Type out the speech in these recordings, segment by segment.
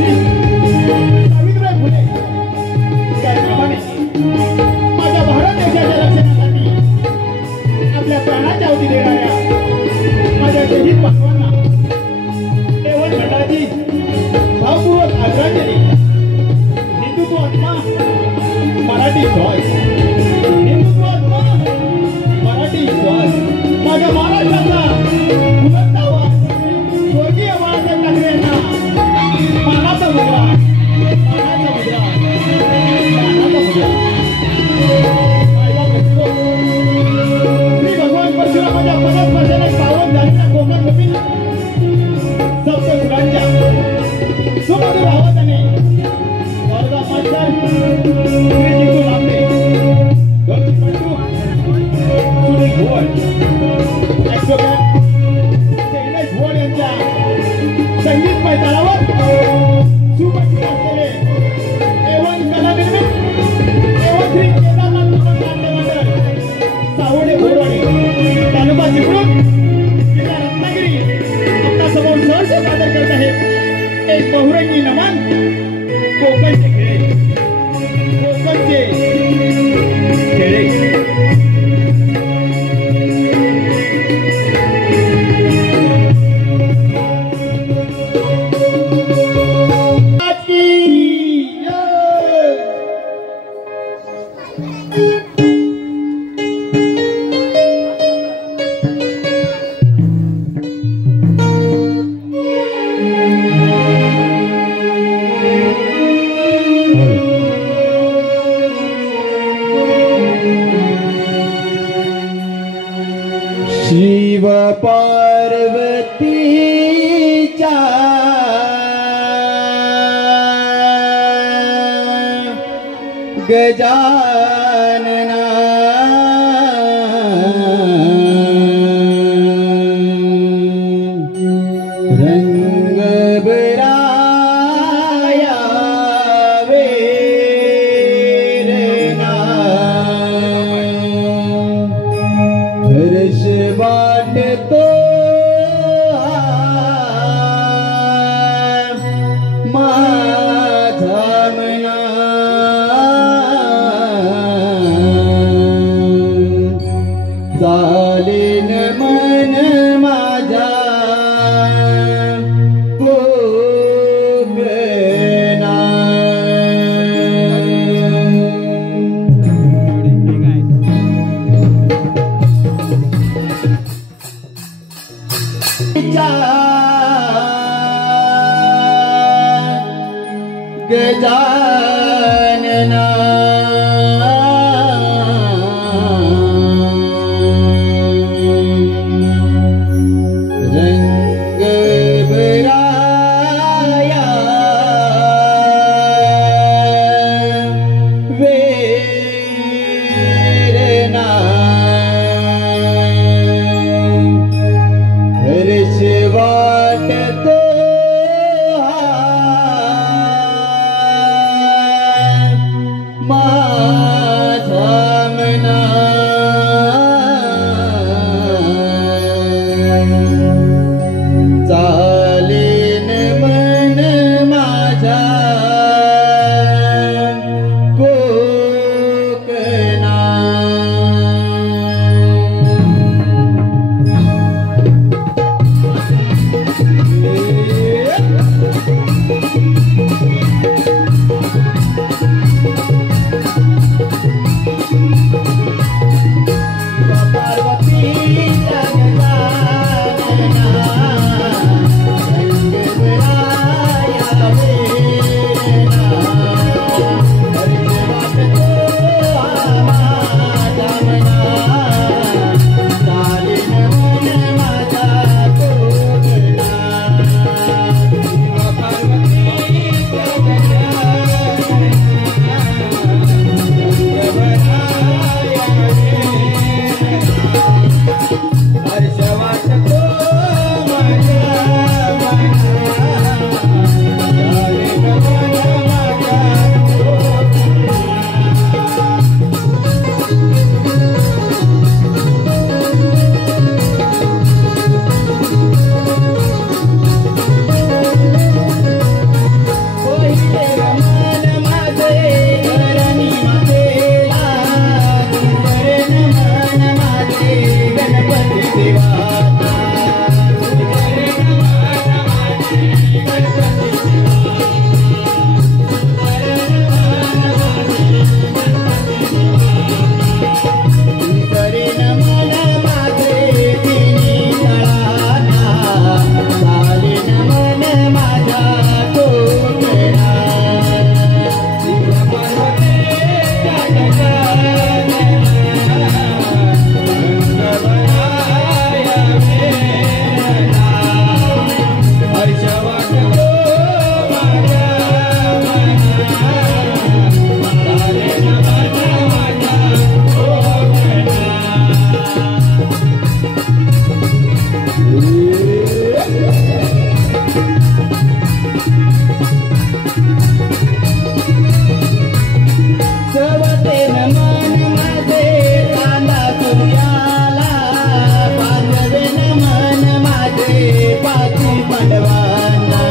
मातोश्री सावित्रीबाई फुले त्याप्रमाणे माझ्या भारत देशाच्या रक्षणासाठी आपल्या प्राणाची आहुती देणाऱ्या माझ्या शहीद बंधूंना देवण भटाजी भावपूर्वक आदरांजली. हिंदुत्व आत्मा मराठी श्वास, हिंदुत्व आत्मा मराठी श्वास. माझ्या महाराष्ट्राचा बुलंद आवाज स्वर्गीय बाळासाहेब ठाकरे यांना मानाचा मुद्रा, मानाचा मुद्रा, मानाचा मुद्रा. श्री भगवान परशुरामाच्या पदस्पर्शाने पावन झालेल्या कोकण भूमी सप्तसुरांच्या सुमधुर आवाजाने वर्धा मास्टर श्री जितू लांबे, गौतम पंटू, सुनील भुवन, ॲक्टोकॅट शैलेश भुवन यांच्या संगीत मैदानावर सुपस्थित असलेले एवन कला निर्मित एवन श्री केदारनाथ नाट्य मंडळ सावडे बोरवाडी तालुका चिपळूण जिल्हा रत्नागिरी आपल्यासमोर सहर्ष सादर करत आहे एक बहुरंगी नमन. कोकणचे खेळे, कोकणचे खेळे. शिव पार्वतीच्या गजानना रंग बराया वेरना हर्ष वाटतो माझा मना चालेन मन माझा कोकणा. गजानना रंग बराया वेरना हर्ष वाटतो माझा मना चालेन मन माझा कोकणा. पांडवांना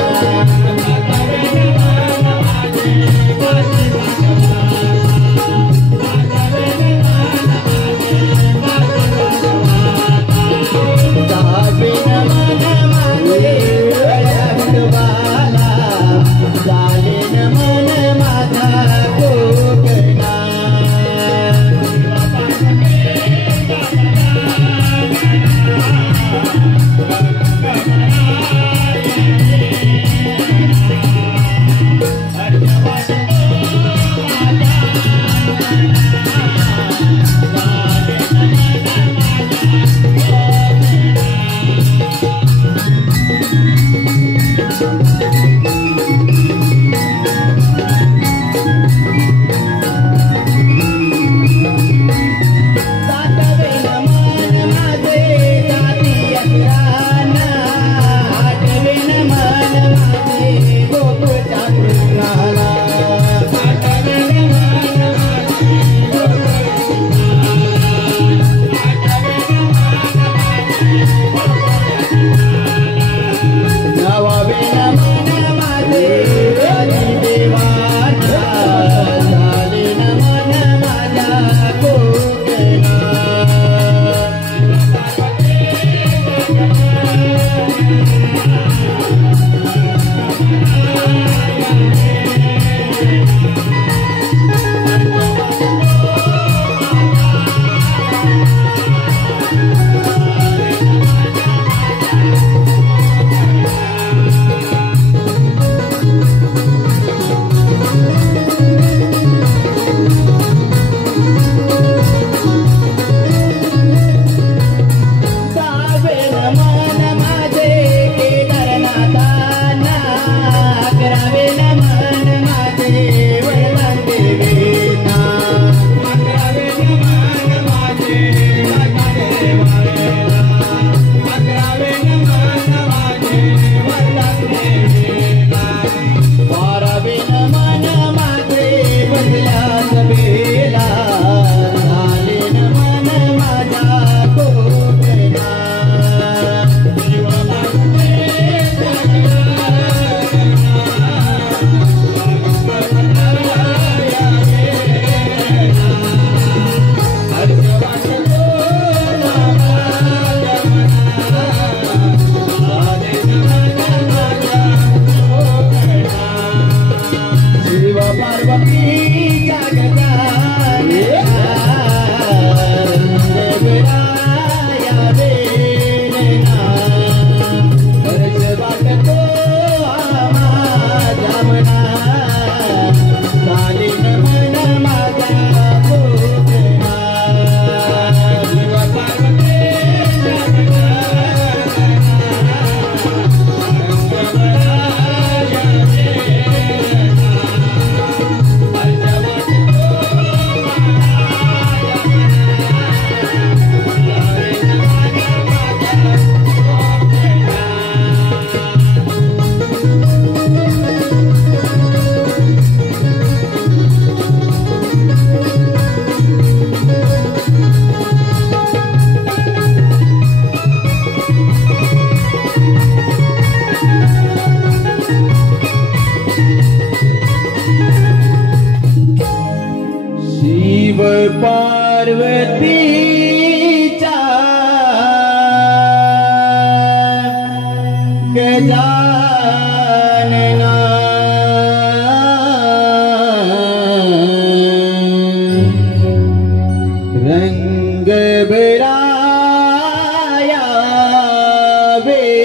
पार्वतीचा गजानना रंग भराया वेरना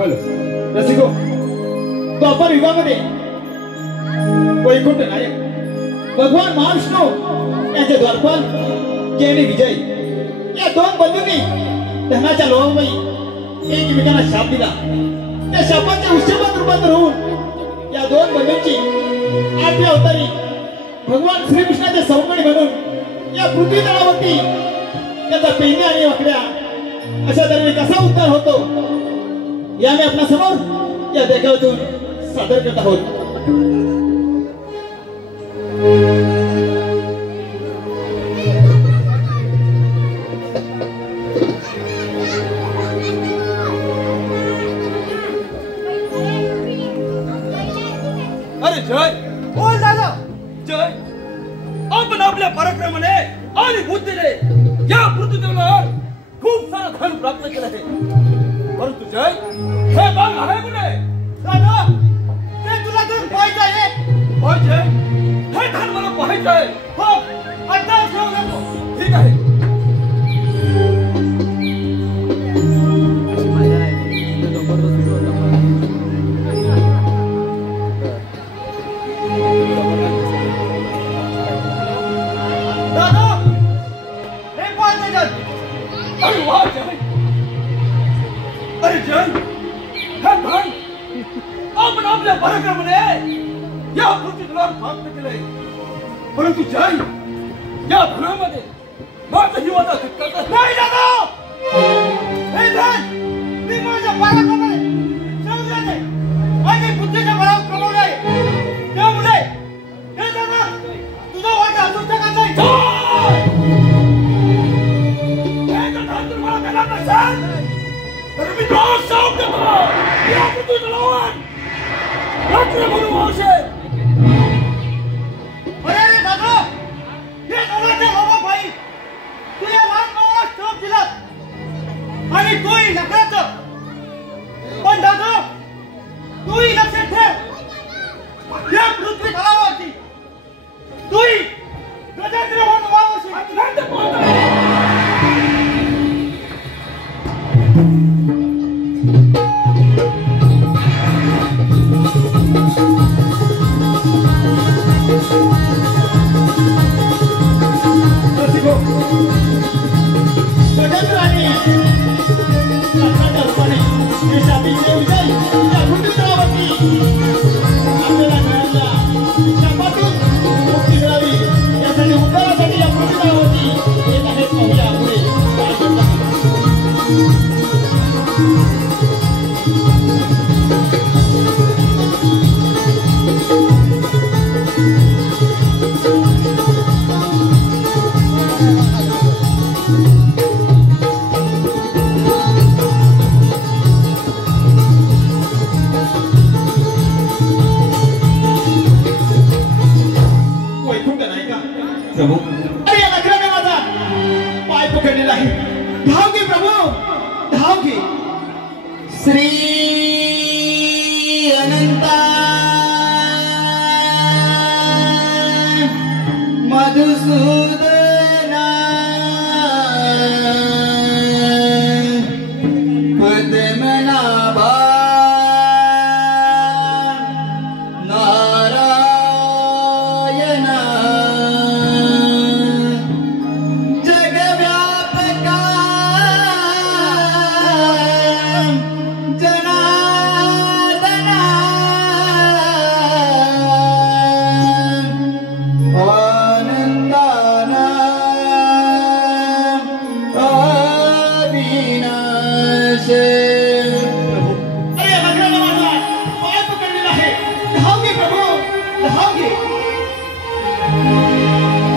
हॅलो रसिको, द्वापर युगामध्ये वैकुंठ नायक भगवान महाविष्णू यांचे द्वारपाल केणी विजय या दोन बंधूंनी धनाच्या लोभामुळे एकमेकांना शाप दिला. त्या शापाच्या उष्णपात रूपांतर होऊन या दोन बंधूंची 8व्या अवतारी भगवान श्रीकृष्णाचे सौकणी म्हणून या पृथ्वी तळावरती त्याचा पेंडी आणि वाकड्या अशा तऱ्हेने कसा उद्धार होतो या मी आपल्या समोर या देखाव्यातून सादर करत आहोत. अरे जय, बोल दादा. जय, आपण आपल्या पराक्रमाने आणि बुद्धीने या पृथ्वीवर खूप सारा धन प्राप्त केलं आहे. परंतु जय, हे बाग आहे कुठे? दादा, ते तुला धन पाहिजे आहे. पाहिजे? हे धन मला पाहिजे आहे. हो, आता घेऊन येतो. ठीक आहे. अरे वाह जय, अरे जय, हे धन आपण आपल्या पराक्रमाने या पृथ्वीवर प्राप्त केले. परंतु जय, या धनामध्ये माझा जीवाचा धक्का नाही. दादा, हे धन मी माझ्या पराक्रमाने समजायचे आणि बुद्धीच्या बळावर कमवले आहे. त्यामुळे हे धन तुझा वाटा असू शकत नाही. तर मी दोष साफ देतो. या पृथ्वीला लावून रात्र म्हणून वावशे. अरे रे दादा, हे दादाच्या बाबाभाई तू या लहान भावाला शोक दिला आणि तूही नकळत. पण दादा, तूही लक्षात ठेव, या पृथ्वी तळावरती तूही प्रजात्र म्हणून वावशे.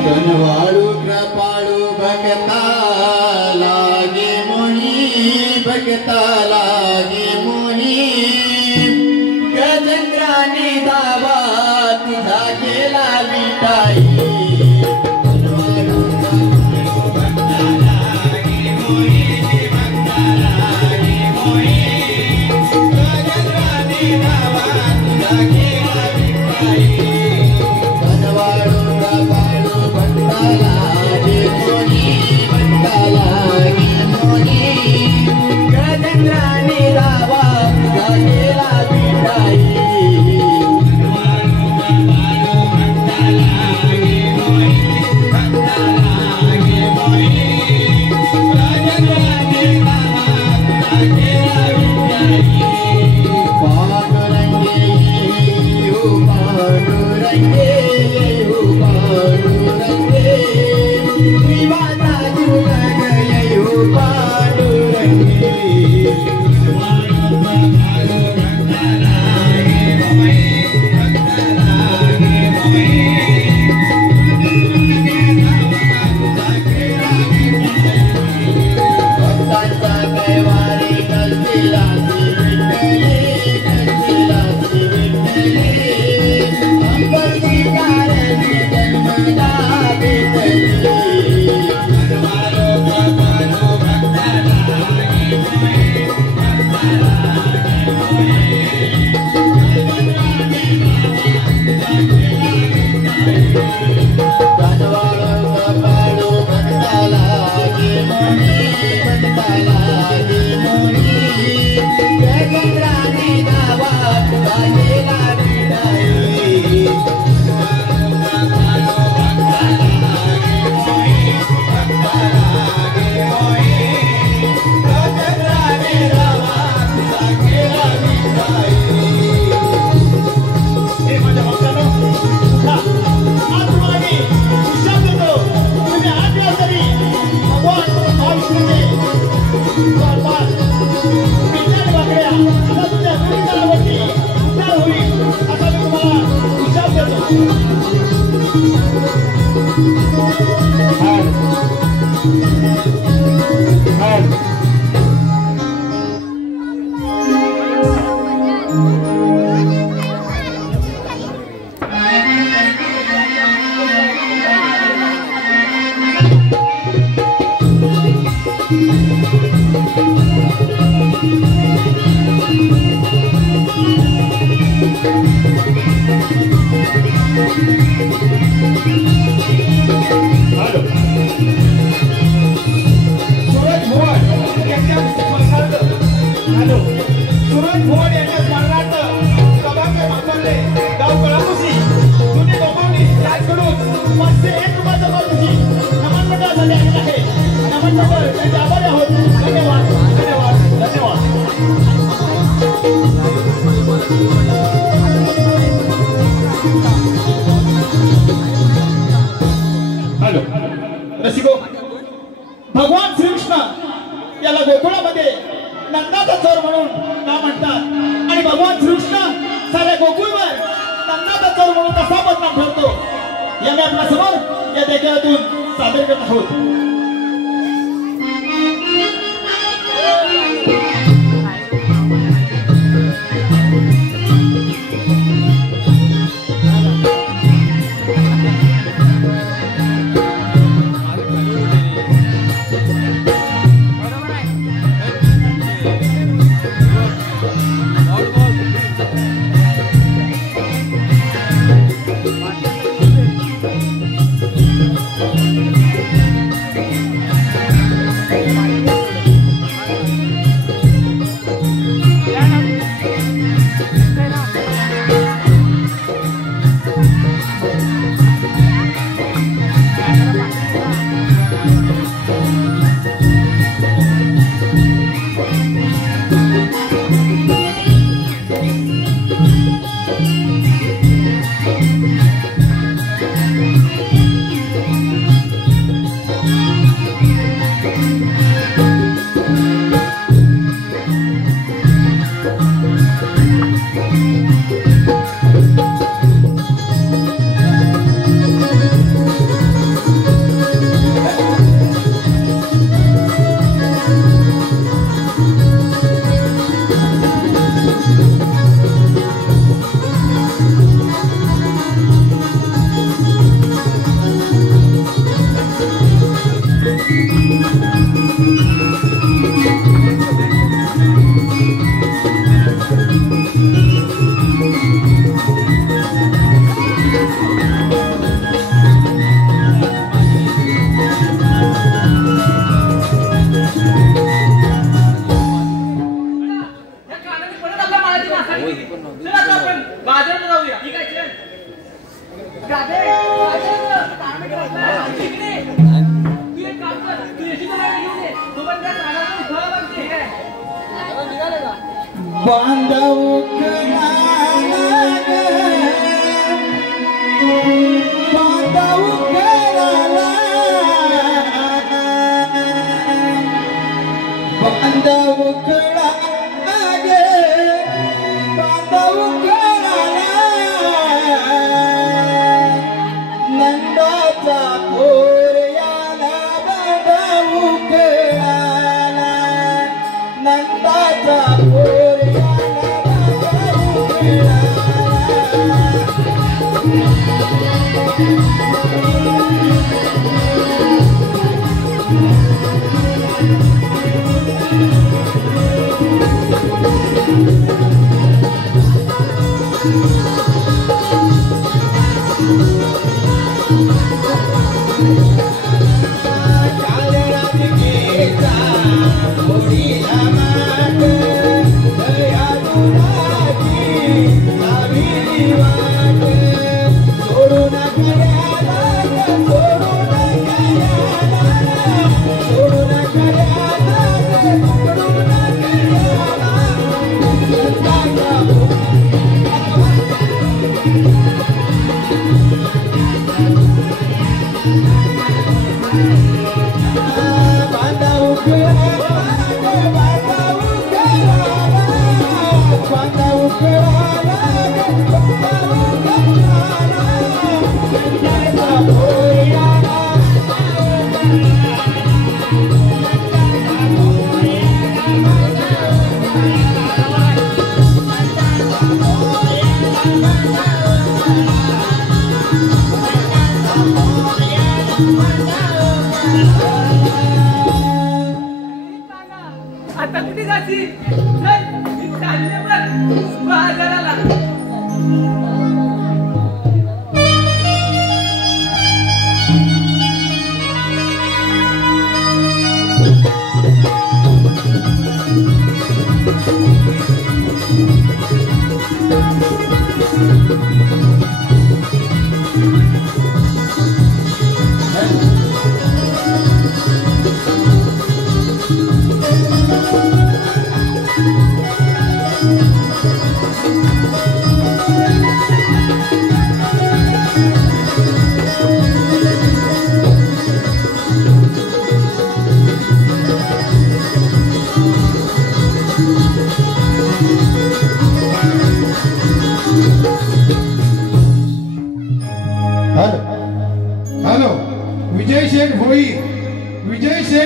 बनवाडू करण्याचे आभारी आहोत. धन्यवाद धन्यवाद धन्यवाद. हॅलो रसिको, भगवान श्रीकृष्ण याला गोकुळामध्ये नंदाचा चोर म्हणून का म्हणतात आणि भगवान श्रीकृष्ण साऱ्या गोकुळवर नंदाचा चोर म्हणून कसा बदनाम ठरतो या मी आपल्या समोर या देखाव्यातून सादर करत आहोत. आता कुठे जाशील? चल, मी चालले बघ बाजाराला.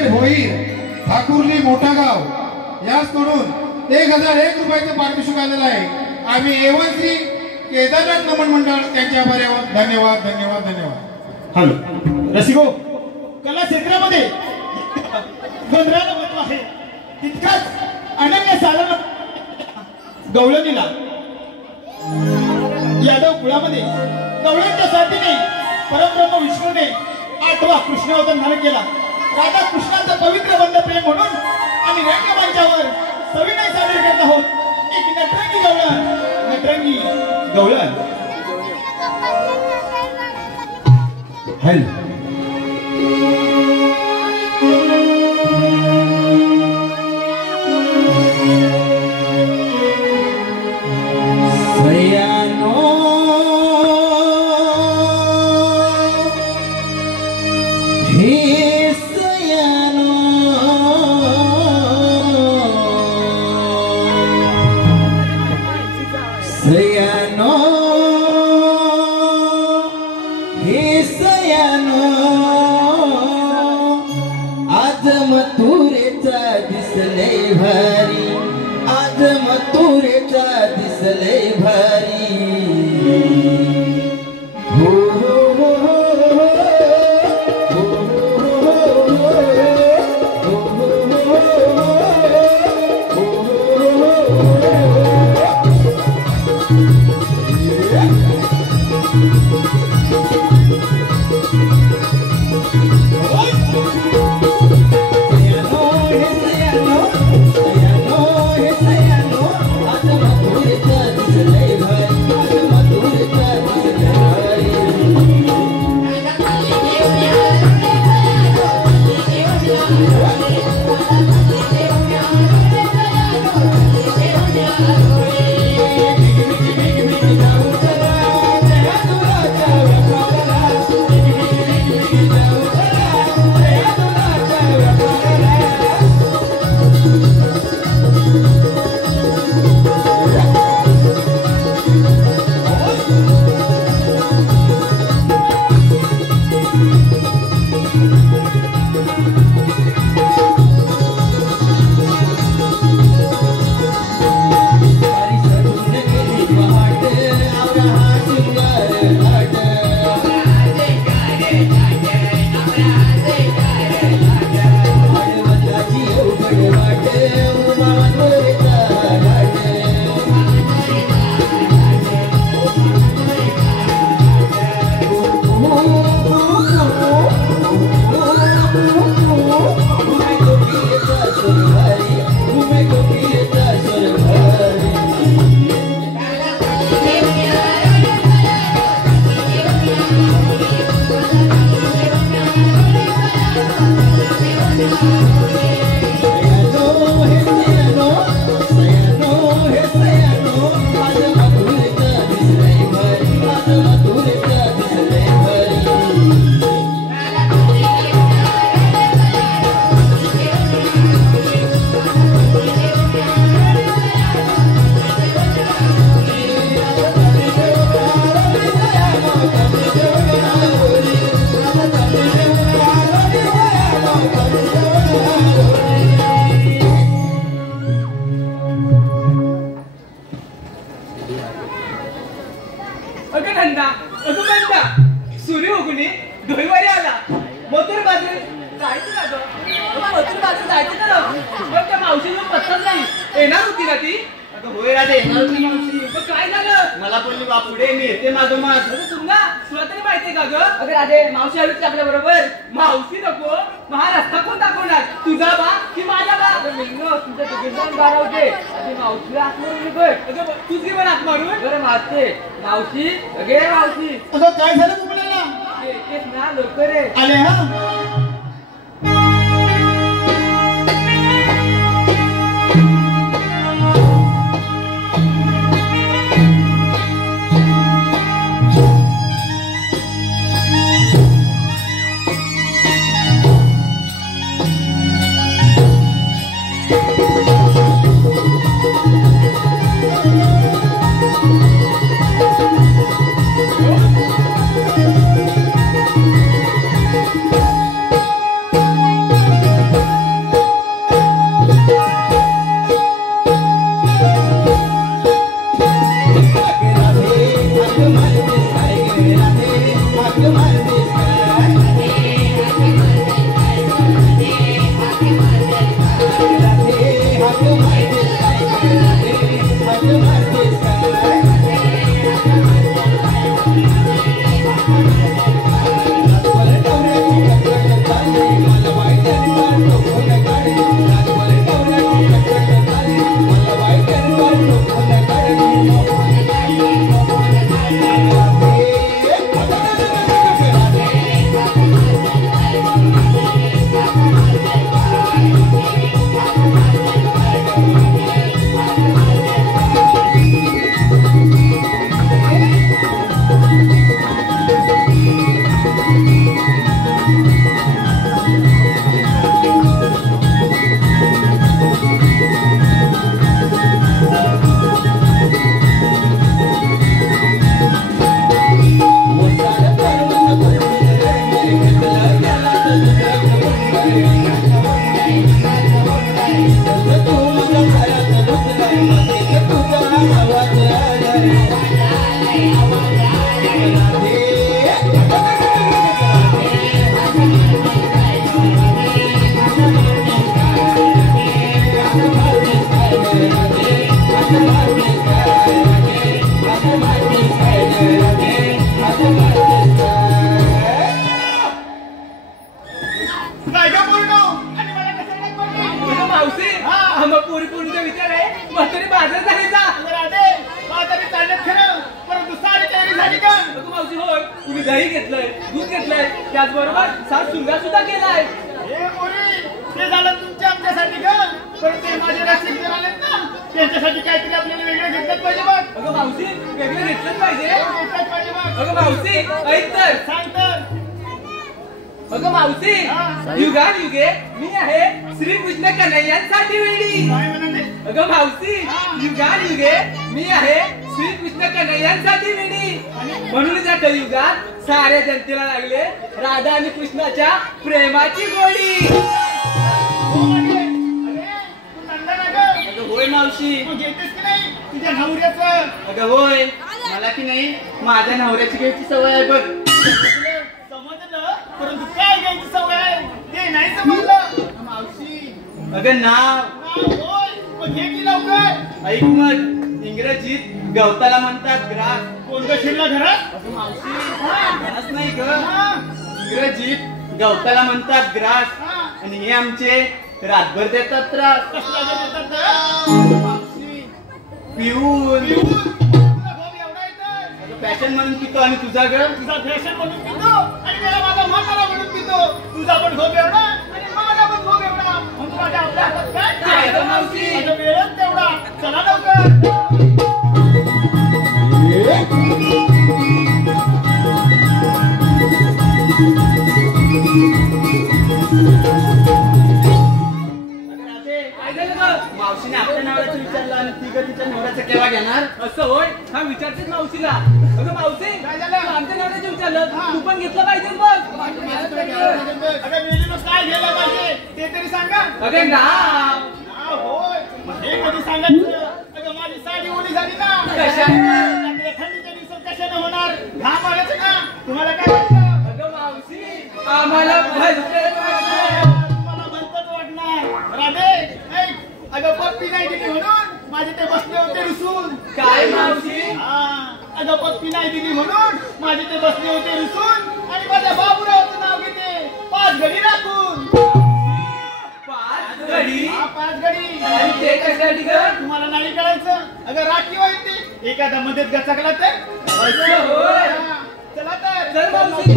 भोईर ठाकूरली मोठा गाव याचकडून 1001 रुपयाचं पारितोषिक आलेलं आहे. आम्ही A1 श्री केदारनाथ नमन मंडळ त्यांच्या आभारावर धन्यवाद धन्यवाद धन्यवाद. हॅलो रसिको, कला क्षेत्रामध्ये गोंधळाला महत्व आहे तितकाच अनन्य साधारण गवळणीला यादव कुळामध्ये गवळणच्या साथीने परमब्रह्म विष्णूने 8वा कृष्ण अवतार धारण केला. राधा कृष्णाचा पवित्र बंध प्रेम म्हणून आम्ही रंगमंचावर सविनय सादर करत आहोत एक नटरंगी गवळण. नटरंगी गवळण. हॅलो काय का बोलणं आणि मला कशाला बोलली? मावशी मग पोरी पोरीचा विचार आहे म्हातारी बाजार झालीचा राधे बाजारी चालण्यात खरं परंतु सारी तयारी झाली का? मावशी होय तुम्ही दही घेतलंय दूध घेतलंय त्याचबरोबर सात सुंगा सुद्धा केलाय हे पोरी ते झालं तुमच्या आमच्यासाठी का परंतु हे माझे रसिक जण आलेत ना त्यांच्यासाठी काहीतरी आपल्याला वेगळं घेतलंच पाहिजे बघ. अगं मावशी वेगळं घेतलंच पाहिजे घेतलंच पाहिजे बघ. अगं मावशी ऐक तर सांग तर अगं मावशी युगान युगे मी आहे श्रीकृष्ण कन्हैयांसाठी वेळी काय म्हणाले? अगं मावशी युगान युगे मी आहे श्रीकृष्ण कन्हैयांसाठी वेळी म्हणून त्या कलियुगात साऱ्या जनतेला लागले राधा आणि कृष्णाच्या प्रेमाची गोडी हो म्हणे. अरे, तू नंदन आहे गं. अगं होय मावशी तू घेतेस की नाही तुझ्या नवऱ्याचं? अगं होय मला की नाही माझ्या नवऱ्याची घ्यायची सवय आहे बघ तुला समजलं परंतु काय घ्यायची सवय आहे ते नाही समजलं. मावशी अगं नाव होय मग घे की लवकर. ऐक मग इंग्रजीत गवताला म्हणतात ग्रास कोणतं शिरला घरात? अगं मावशी ग्रास नाही ग इंग्रजीत गवताला म्हणतात ग्रास आणि हे आमचे रातभर देतात त्रास कसला देतात गं? मावशी पिऊन पिऊन तुला भाऊ एवढा येतोय? फॅशन म्हणून पितो आणि तुझा ग तुझा फॅशन म्हणून पितो आणि मला माझा म्हातारा म्हणून पितो. तुझा पण घोब एवढा आणि माझा पण घोब एवढा म्हणून माझ्या आपल्या हातात काय? काय गं मावशी? माझा वेळच तेवढा. चला लवकर. काय झालं ग मावशीने आपल्या नवऱ्याचं विचारलं आणि ती ग तिच्या नवऱ्याचं केव्हा घेणार असं होय हा विचारतेच मावशीला अगं मावशी काय झालं? आमच्या नवऱ्याचं विचारलं तू पण घेतलं पाहिजे बघ अगं मेलीनं काय गेलं पाहिजे ते तरी सांगा. अगं नाव होय मग हे कधी सांगायचं? अगं माझी साडी ओली झाली ना कशाने? आपल्या थंडीच्या दिवसात कशाने होणार? घाम आलाच ना. तुम्हाला काय वाटतं? अगं मावशी आम्हाला तुम्हाला भलतंच वाटणार. राधे ऐक, अगं पप्पी नाही दिली म्हणून माझे ते बसले होते रुसून. काय मावशी अगं पप्पी नाही दिली म्हणून माझे ते बसले होते रुसून आणि माझ्या बाबूरावचं नाव घेते 5 घडी राखून. 5 घडी 5 घडी आणि ते कशासाठी ग तुम्हाला नाही कळायचं? अगं राखी होईल ती एखादा मध्येच गचकला तर. असं होय. हा, चला तर चल मावशी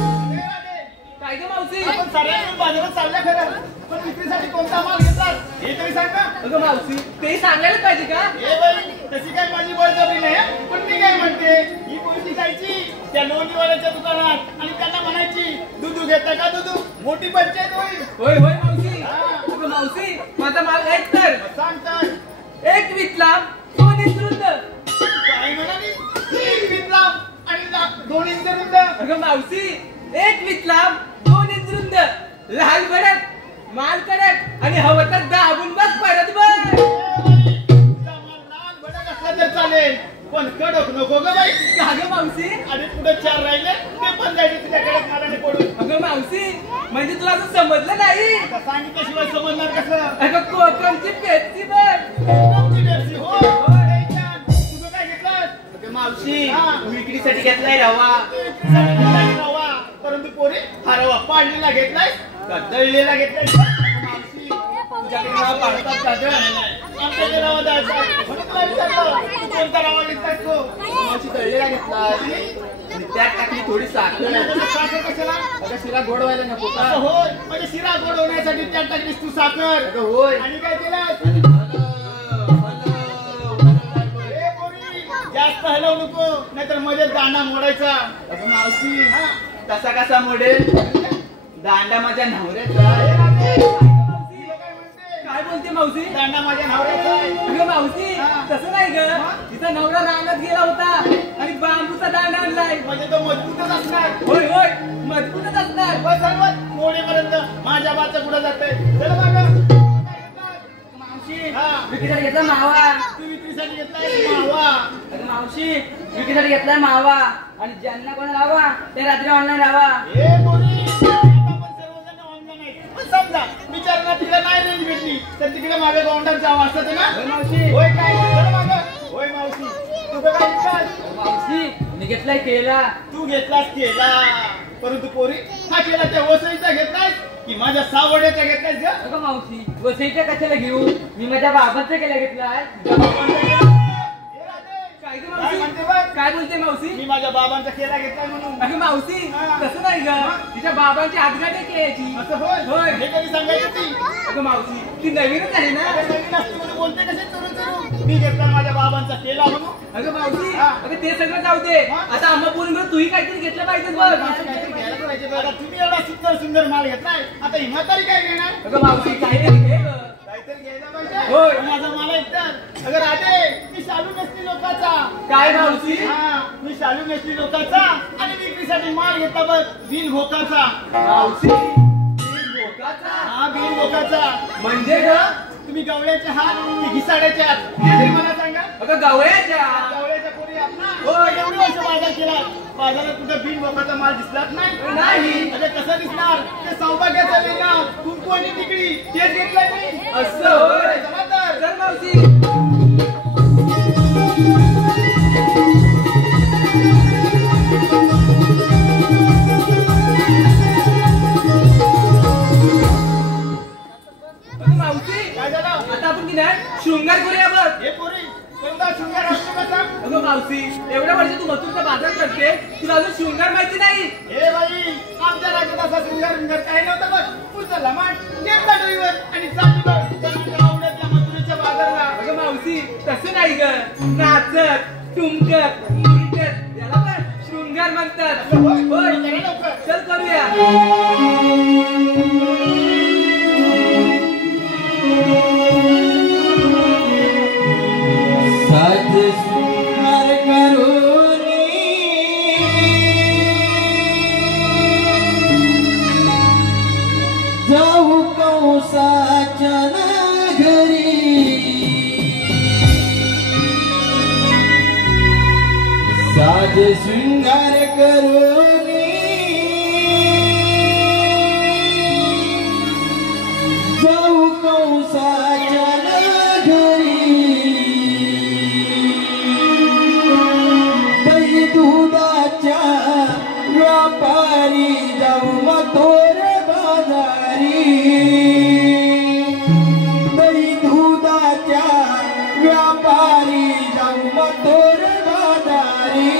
काय ग मावशी आपण साऱ्या बाजारात चालल्या खरं पण विक्रीसाठी कोणता माल घेतात हे तरी सांगा. अगं मावशी ते सांगायला पाहिजे का हे बाई तशी काय माझी बळजबरी नाही पण मी काय म्हणते ही पोरगी जायची त्या लोणीवाल्याच्या दुकानात आणि त्यांना म्हणायची दुधू घेता का दुधू? मोठी पंचायत होईल. होय होय मावशी हा. अगं मावशी माझा माल ऐक तर सांगतात एक विकला 2 इंच रुंद काय म्हणाली? एक विकला आणि 2 इंच रुंद. अगं मावशी एक विकला 2 इंच रुंद लहान भडक माल कडक आणि हवं तर दाबून बस परत बस तुझा माल लाल भडक असला तर चालेल पण कडक नको ग बाई. का ग मावशी 4 राहिले ते पण जायचे तुझ्याकडे माराने पडून. अगं मावशी म्हणजे तुला अजून समजलं नाही? आता सांगितल्याशिवाय समजणार कसं? अगं कोकमची पेप्सी बघ. कोकमची पेप्सी, हो. लय छान. तुझं काय घेतलंस? अगं मावशी हा. विक्रीसाठी घेतलाय रवा. विक्रीसाठी घेतलाय रवा. परंतु पोरी हा रवा पाडलेला घेतलाय का दळलेला घेतलाय? मावशी तुझ्याकडे रवा पाडतात का ग? आमच्याकडे रवा द्यायचा म्हणून तुला विचारलं तू कोणता रवा घेतलाय तो? मावशी तळलेला घेतला आणि त्यात टाकली थोडी साखर. साखर कशाला? अगं शिरा गोड व्हायला नको का? असं होय म्हणजे शिरा गोड होण्यासाठी त्यात टाकलीस तू साखर. अगं होय. आणि काय केलं? जास्त हलवू नको नाहीतर मध्ये दांडा मोडायचा. अगं मावशी हा. कसा कसा मोडेल? दांडा माझ्या नवऱ्याचा. काय बोलते मावशी? दांडा माझ्या नवऱ्याचा आहे. अगं मावशी हा. तसं नाही ग. तिचा नवरा रानात गेला होता आणि बांबूचा दांडा आणलाय. म्हणजे तो मजबूतच असणार. होय होय मजबूतच असणार. बस सर्वात मोडेपर्यंत माझ्या बाचं पुढे जाते. चल मागं. मावशी हा. विक्रीसाठी घेतला मावा. तू विक्रीसाठी घेतलाय मावा. अगं मावशी विक्रीसाठी घेतलाय मावा आणि ज्यांना कोणाला हवा ते रात्री ऑनलाईन राहावा. हे पोरी, आता आपण सर्वजण ऑनलाईन आहे. पण समजा विचारणा तिला नाही रेंज भेटली तर तिकडे मागे गौंडात जावं असतं ना. होय मावशी. होय काय? चल मागं. होय मावशी तू काय घेतलास? मावशी मी घेतलाय केला. तू घेतलास केला परंतु पोरी हा केला त्या वसईचा घेतलास की माझ्या सावड्याचा घेतलास ग? अगं मावशी वसईच्या कशाला घेऊ? मी माझ्या बाबांचा केला घेतलाय. काय ग काय मावशी? म्हणते बघ? काय बोलते मावशी? मी माझ्या बाबांचा केला घेतलाय म्हणून. अगं मावशी हा. तसं नाही ग. तिच्या बाबांची हातगाठी केली. असं होय? होय. हे कधी सांगायचं ती? अगं मावशी ती नवीनच आहे ना. अगं नवीन असते म्हणून बोलते कसे चुरू चुरू. मी घेतला माझ्या बाबांचा केला म्हणून. अगं मावशी हा. अगं ते सगळं जाऊ दे. हा. आता आम्हा पोरींकडे तूही काहीतरी घेतलं पाहिजे बघ. असं काहीतरी घ्यायला पाहिजे बघा. तुम्ही एवढा सुंदर सुंदर माल घेतलाय आता ही म्हातारी काय घेणार? अगं मावशी काहीतरी घे गं. काहीतरी घ्यायला पाहिजे. होय. माझा माल ऐकतात. अगर आले मी शालू नेसली लोकांचा. काय मावशी? हा मी शालू नेसली लोकांचा आणि विक्रीसाठी माल घेतला बघ बिन भोकाचा. मावशी ती भोकाचा. हा बिन भोकाचा. म्हणजे ग तुम्ही गवळ्याचे हात की घिसाड्याचे हात हे तरी मला सांगा. अगं गवळ्याच्या. गवळ्याच्या पोरी आहात ना? होय. एवढे वर्ष बाजार केला बाजारात तुझा बिन भोकाचा माल दिसलाच नाही. नाही. अरे कसं दिसणार? ते सौभाग्याचा लेणा कुंकू आणि तिकडी तेच घेतलंय मी. असं होय. चला तर. चल मावशी. अगं मावशी काय झालं? आता आपण की नाही शृंगार करूया बघ. हे पोरी कोणता शृंगार असतो कसा? अगं मावशी एवढ्या वर्ष तू मथुरचा बाजार करते तुला अजून शृंगार माहिती नाही. हे बाई आमच्या राज्यात असा शृंगार काही नव्हता बघ. उचलला माठ घेतला ड्रायव्हर आणि चालली बघ त्यांच्या आवडत्या मथुरेच्या बाजारला. अगं मावशी तसं नाही ग. नाचत टुमकत मुरकत याला पण शृंगार म्हणतात. होय? होय. चला लवकर. चल करूया. साज शृंगार करोनी जाऊ कंसाच्या घरी साज शृंगार करोनी जाऊ कंसाच्या घरी दही दुधाच्या व्यापारी जाऊ मथोर बाजारी दही दुधाच्या व्यापारी जाऊ मथोर बाजारी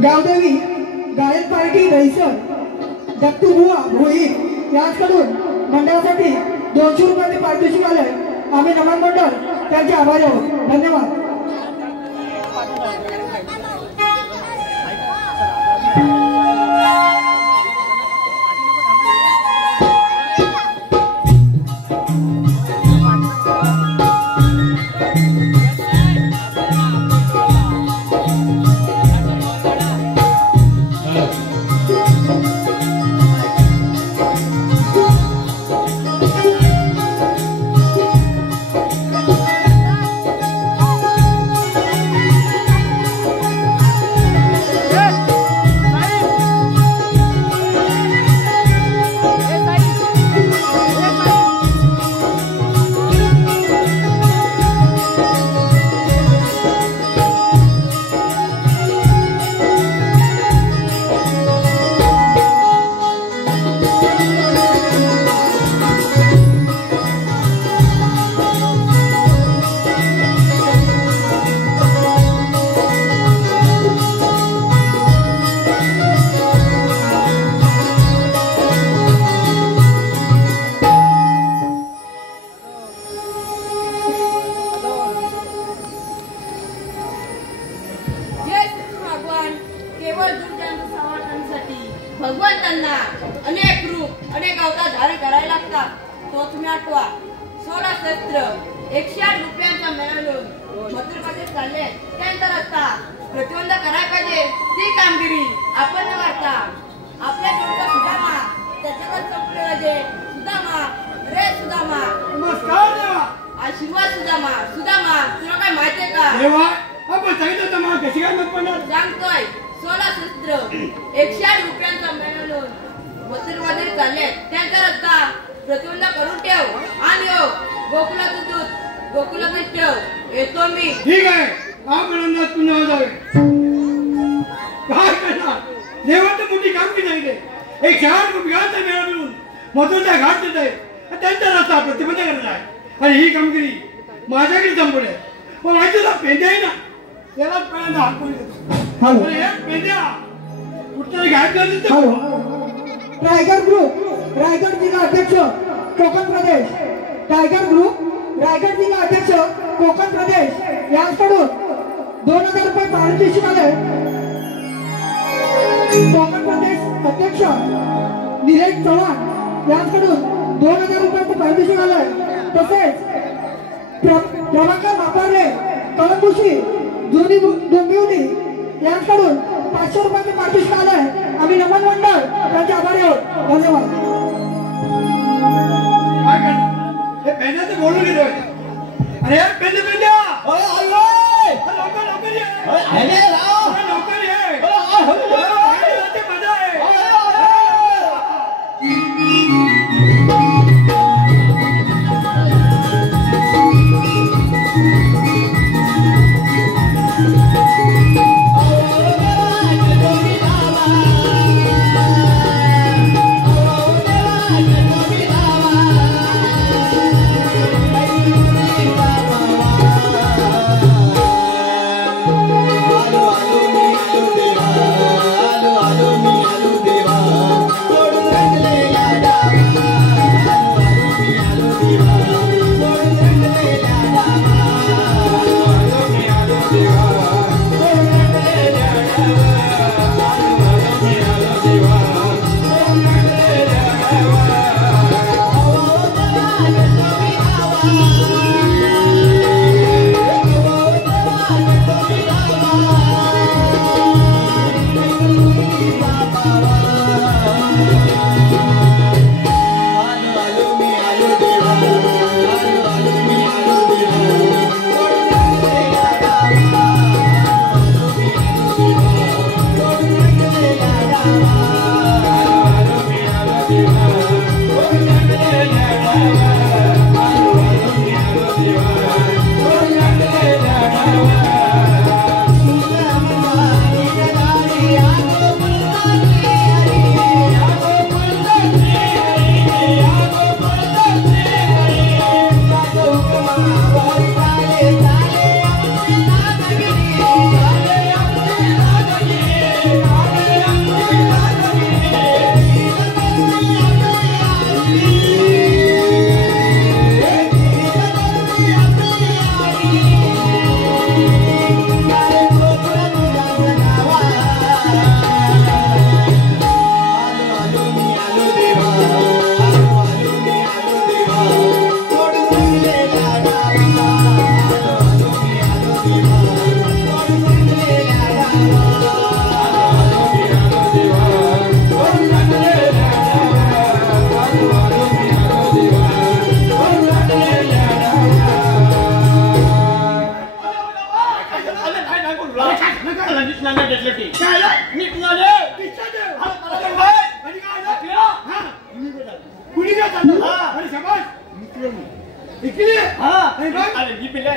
गावदेवी गायक पार्टी दहिसर दत्तू बुवा भोईर याचकडून मंडळासाठी 200 रुपयाचे पारितोषिक आले. आम्ही नमन मंडळ त्यांचे आभारी आहोत. धन्यवाद. भगवंतांना अनेक रूप अनेक अवतार धारण करायला लागतात. तो तुम्ही आठवा. 16 शस्त्र 108 रुपयांचा मिळवून मथुरेमध्ये चालले त्यांचा रस्ता प्रतिबंध करायला पाहिजे. ती कामगिरी आपण न करता आपल्या जोडचा सुदामा त्याच्यावर संपलेला जे सुदामा रे सुदामा नमस्कार देवा. आशीर्वाद सुदामा. सुदामा तुला काय माहितीये का? देवा आपण सांगितलं तर मला कशी काय मत पडणार? सांगतोय. 16 शस्त्र 108 रुपयांचा मिळवून मथुरेमध्ये चालले त्यांचा रस्ता प्रतिबंध करून ठेव आणि हो गोकुलाचं दूध गोकुलातच ठेव. येतो मी. ठीक आहे. आपल्याला पुन्हा जावे. काय करणार? देवाचं मोठी कामगिरी सांगितले. 108 रुपयांचा मेळा मिळून मथुरेचा घाट देत आहे. त्यांचा रस्ता प्रतिबंध करत आहे. आणि ही कामगिरी माझ्याकडे संपवली आहे. पण माहिती तुला पेंद्या आहे ना त्याला पहिल्यांदा हात करून देतो. पेंद्या कुठतरी घाट करत टायगर ग्रुप रायगड जिल्हा अध्यक्ष कोकण प्रदेश. टायगर ग्रुप रायगड जिल्हा अध्यक्ष कोकण प्रदेश यांच्याकडून 2000 रुपये पारितोषिक आले. कोकण प्रदेश अध्यक्ष निलेश चव्हाण यांच्याकडून 2000 रुपयाचे पारितोषिक आले. तसेच प्रभाकर वापरले कळंबुशी जुनी डोंबिवली यांच्याकडून 500 रुपयाचे पारितोषिक आले. आम्ही नमन मंडळ त्यांचे आभारी आहोत. धन्यवाद. काय करणार? हे पेंद्याचं बोलून गेलो. अरे पेंद्या पेंद्या लवकर लवकर ये. लवकर ये. मजा आहे. आलो आलो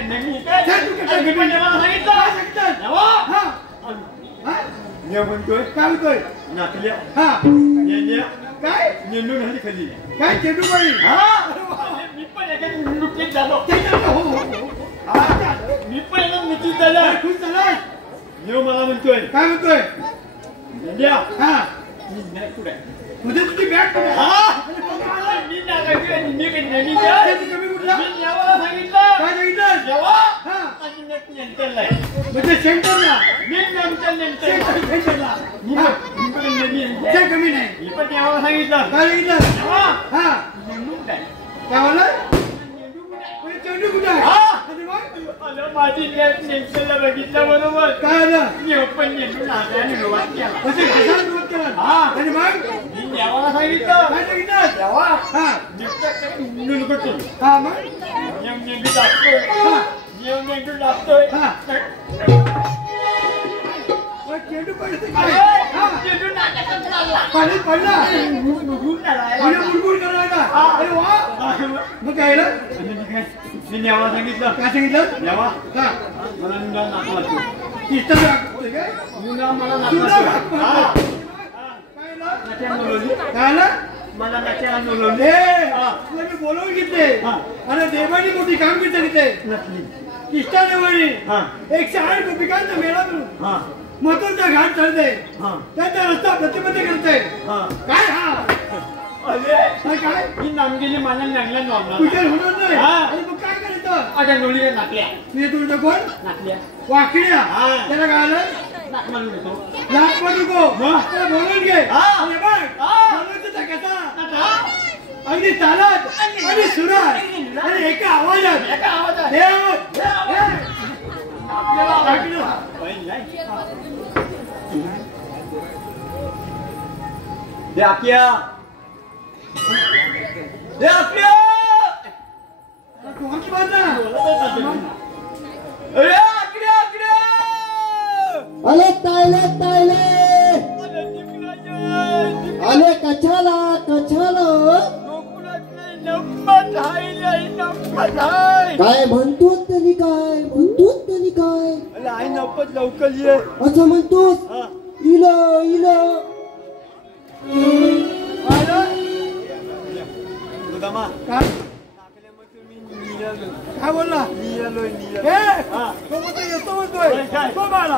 नेहमी काय पण मला सांगितलं म्हणतोय काय म्हणतोय नाकल्या हा नेण्या काय नेंडून हल्ली खाली काय चेंडू बाई मी पण एखादी नुकतीच झालो हो मी पण एका नुकतीच झाला खुश झाला नेव मला म्हणतोय काय म्हणतोय नेंड्या हा मी नाही कुठे म्हणजे तुझी बॅग कुठे मी नागायची मी कमी कुठला मी नेवाला सांगितलं काय सांगितलं नेवा हा आणि नेंटरला म्हणजे सेंटरला मी नेंटरला सेंटरला मी कमी नाही मी पण नेवाला सांगितलं काय सांगितलं नेवा हा नेंडून काय काय म्हणलं चेंडू कुठे अरे माझी नेंटरला बघितलं बरोबर काय आलं मी पण नेंडून हाताने सुरुवात केला म्हणजे कशाला सुरुवात केला हा. आणि मग मी नेवाला सांगितलं काय सांगितलं नेवा हा नेंडून करतो हा मग नेंडू लागतोय हा नेंडू लागतोय हा चेंडू पडते अरे, हा नेंडू नाकात चालला पाणी पडला मुरगुड करायला. म्हणजे बुडबुड करायला अरे वा मग काय झालं? मी नेवाला सांगितलं काय सांगितलं नेवा हा मला निंदा नाकवायचं इष्टा लागतोय काय निंदा मला तुला नाकवायचं हा काय झालं? नाट्याला बोलवली काय झालं? मला नाट्याला बोलवली तुला मी बोलवून घेतले हा. आणि देवानी मोठी काम घेतलं तिथे नसली इष्टा देवानी हा 108 गोपिकांचा मेळा करून हा महत्वाचा घाट चढते हा त्यांचा रस्ता प्रतिबद्ध करते हा काय हा अरे काय ही नामगिरी मला लागला नॉर्मल विचार होणार नाही हा. आणि मग काय करायचं आता नोळीला नाकल्या मी तुझं कोण नाकल्या वाकड्या हा. त्याला काय आलं नाक मारून येतो लाट पण नको हा. त्याला बोलून घे हा. आणि बघ हा. बोलायचं कसा आता अगदी चालत आणि सुरात आणि एका आवाजात एका आवाजात देव आपल्याला वाकड्या. द्याक्या द्याक्या कोणती बाजू अरे आकडे आकडे अले तायले तायले अले कछाला कछाला काय म्हणतोस तरी काय म्हणतोस तरी काय आई नपत लवकर ये असं म्हणतोस इल इल गोदामा काय काय बोलला नियालोय ए तो म्हणतोय येतो म्हणतोय काय? तो बाळा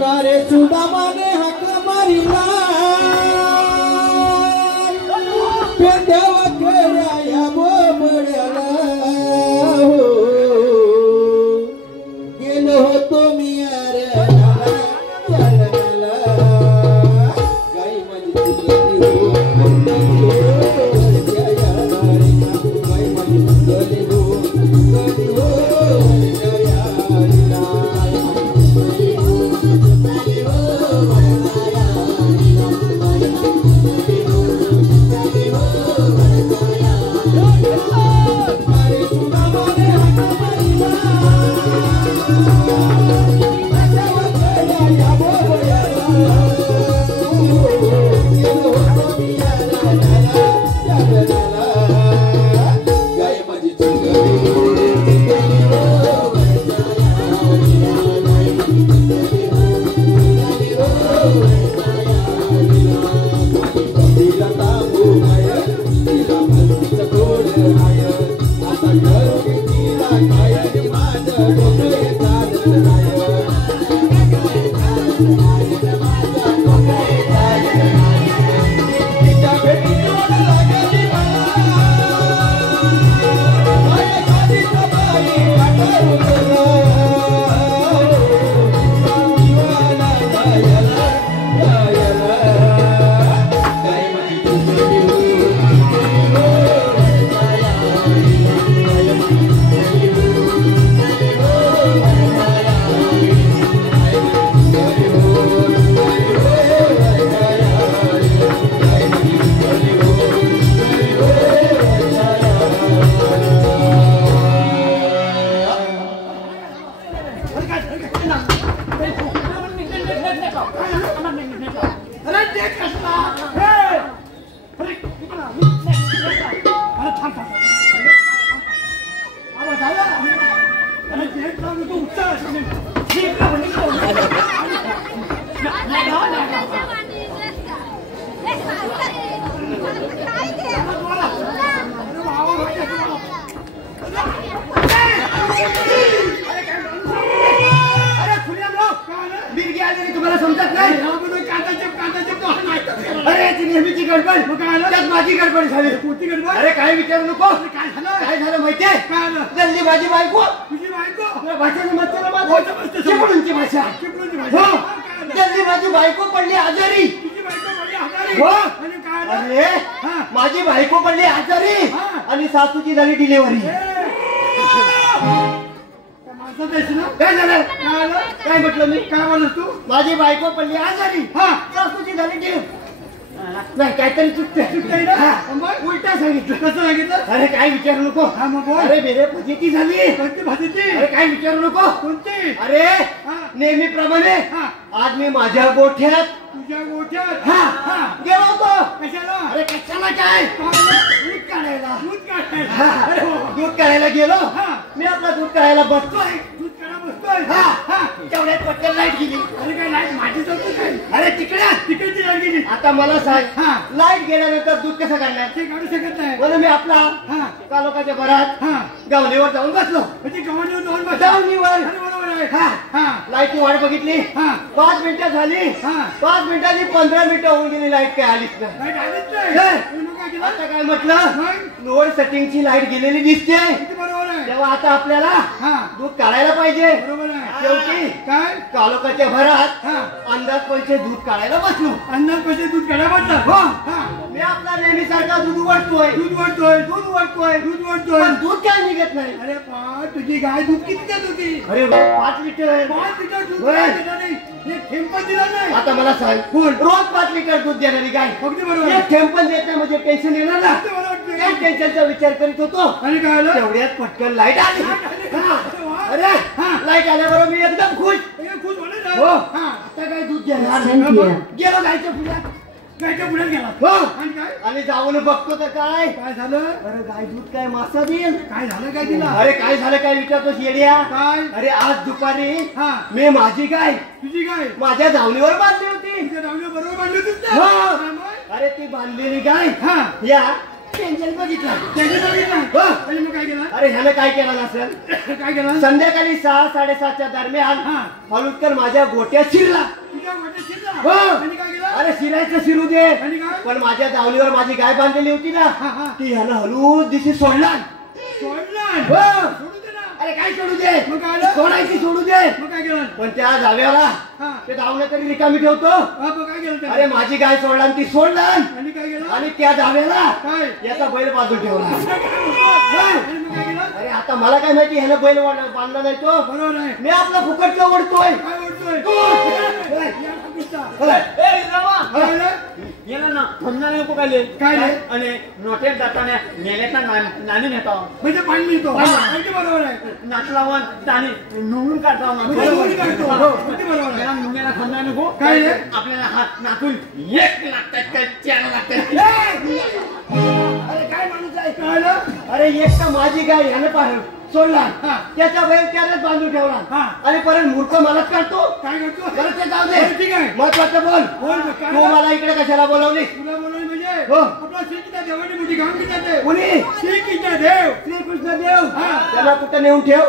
कारे सुदामाने हाक मारिला पेंड्यावा खेळाया बोबड्याला गेलो होतो मी अरण्याला गाई माझी तुझी हो गाई माझी तुझी हो तुम्हाला समजत नाही अरे ती नेहमीची गडबड त्यात माझी गडबड झाली कोणती गडबड अरे काय विचारू नको काय झालं माहितीये जल्दी माझी बायको भाषेची चिपळूणची भाषा हो जल्दी माझी बायको पडली आजारी हो अरे माझी बायको पडली आजारी आणि सासूची झाली डिलिव्हरी काय झालं काय म्हटलं मी काय म्हणत तू माझी बायको पडली आजारी सासूची झाली डिलिव्हरी नाही काहीतरी चुकते उलटा सांगितलं कसं सांगितलं अरे काय विचारू नको अरे मेरे फजिती झाली कोणती फजिती अरे काय विचारू नको कोणती अरे नेहमीप्रमाणे आज मी माझ्या गोठ्यात तुझ्या गोठ्यात गेलो होतो कशाला अरे कशाला काय दूध काढायला दूध काढायला गेलो मी आपला दूध काढायला बसतोय दूध काढा बसतोय तेवढ्यात पटकन लाईट गेली अरे काय लाईट माझी चौकी काय अरे तिकडची लाईट गेली आता मला सांग लाईट गेल्यानंतर दूध कसं काढणार ते काढू शकत नाही म्हणून मी आपला तालुक्याच्या घरात गावणीवर जाऊन बसलो म्हणजे गावणीवर जाऊन बसलो गावणीवर लाईटची वाट बघितली 5 मिनिटं झाली 5 मिनिटांनी 15 मिनिटं होऊन गेली लाईट काय आलीच नाही आता काय म्हटलं लोड सेटिंगची लाईट गेलेली दिसते तेव्हा आता आपल्याला दूध काढायला पाहिजे शेवटी काय तालुक्याच्या भरात अंदाज पैसे दूध काढायला बसलो अंदाज पैसे दूध काढायला बसला हो मी आपला नेहमी सारखा दूध वाटतोय पण दूध काय निघत नाही अरे तुझी गाय दूध किती देत होती अरे 5 लिटर दूध थेंब पण दिला नाही आता मला सांग रोज 5 लिटर दूध देणारी गाय अगदी बरोबर एक थेंब पण देत नाही म्हणजे टेन्शन येणार ना त्या टेन्शनचा विचार करीत होतो आणि काय झालं तेवढ्यात पटकन लाईट आली अरे लाईट आल्याबरोबर मी एकदम खुश हो आता काय दूध देणार गेलो गायच्या पुढ्यात गेला हो आणि जाऊन बघतो तर काय झालं अरे गाय दूध काय मासा देईल काय झालं काय दिला अरे काय झालं काय विचारतोस येड्या काय अरे आज दुपारी मी माझी गाय तुझी गाय माझ्या धावणीवर बांधली होती तुझ्या धावणीवर बरोबर बांधली होती अरे ती बांधलेली गाय या बघितला काय केलं अरे ह्याने काय केलं नसेल काय केलं संध्याकाळी 6-7:30च्या दरम्यान हलुटकर माझ्या गोट्यात शिरला अरे शिरायचं शिरू दे पण माझ्या दावणीवर माझी गाय बांधलेली होती ना ती ह्यानं हलूच दिशी सोडला अरे काय सोडू दे सोडायची सोडू दे पण त्या जाव्याला ते धावण्या तरी रिकामी ठेवतो अरे माझी गाय सोडला ती सोडला आणि त्या जाव्याला याचा बैल बांधून ठेवला अरे आता मला काय माहिती ह्यानं बैल बांधला नाही तो बरोबर आहे मी आपला फुकट ओढतोय ना थंडा नको काय आणि नोटेत जाताना नेल्याचा नाणी नेता म्हणजे पाणी मिळतो बरोबर आहे नाच लावून त्याने नुळून काढता नुंग्याला थंडा नको काय आपल्याला हात नाचून एक लागतात काय 4 लागतात अरे काय माणूस आहे काय अरे एक तर माझी गाय ह्याने पाहिलं सोडला त्याचा बैल त्यालाच बांधून ठेवला आणि परत मूर्ख मलाच काढतो काय करतो जाऊ दे ठीक आहे महत्वाचं बोल तू मला इकडे कशाला बोलवली तुला बोलवली म्हणजे हो आपला श्रीकृष्ण देवानी मोठी काम केली कोणी श्रीकृष्ण देव त्याला कुठं नेऊन ठेव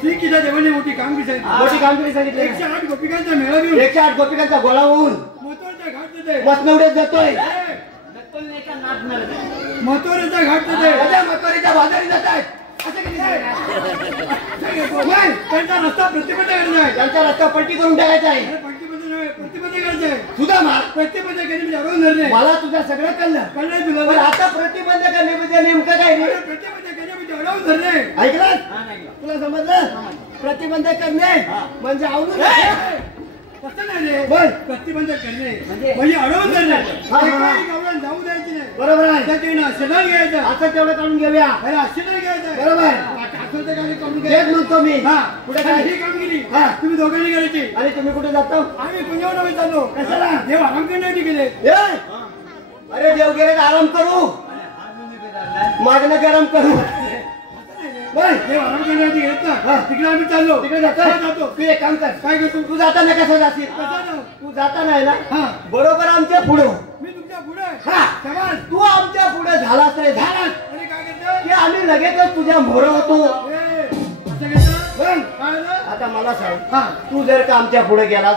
श्रीकृष्ण देवानी मोठी कामगिरी सांगितली 108 गोपिकांचा मेळा घेऊन 108 गोपिकांचा गोळा होऊन मसनवड्यात जातोय मथुरेचा घाट मथुरेच्या बाजारी जात आहेत त्यांचा रस्ता प्रतिबंध करायचा आहे त्यांचा रस्ता पट्टी करून टाकायचा आहे प्रतिबंध करायचा आहे सुद्धा प्रतिबंध करणे मला तुझं सगळं कळलं तुला आता प्रतिबंध करणे म्हणजे नेमकं काय रे प्रतिबंध करणे म्हणजे अडवून धरणे ऐकलं तुला समजलं प्रतिबंध करणे म्हणजे अवलून कसं नाही रे बोल प्रतिबंध करणे म्हणजे अडवून धरणे जाऊ द्यायची नाही बरोबर आहे त्या शेजार घ्यायचं असं तेवढं काढून घेऊया अरे शेजार घ्यायचं बरोबर काढून घ्यायचं म्हणतो मी कुठे काय ही कामगिरी तुम्ही दोघांनी करायची आणि तुम्ही कुठे जातो आम्ही पुण्यावर चाललो कशाला देव आराम करण्यासाठी गेले अरे देव गेले आराम करू मागणं गरम करू हे वाहन करण्यासाठी घेत ना तिकडे आम्ही चाललो तिकडे जातो जातो तू एक काम कर काय करतो तू जाताना कसं जाशील कसं जाऊ? तू जाताना आहे ना हा बरोबर आमच्या पुढे मी तुमच्या पुढे हा समाज तू आमच्या पुढे झालास रे झालास आणि काय करतो की आम्ही लगेचच तुझ्या मोर होतो असं घेतो बघ, काय झालं? आता मला सांग हा तू जर का आमच्या पुढे गेलास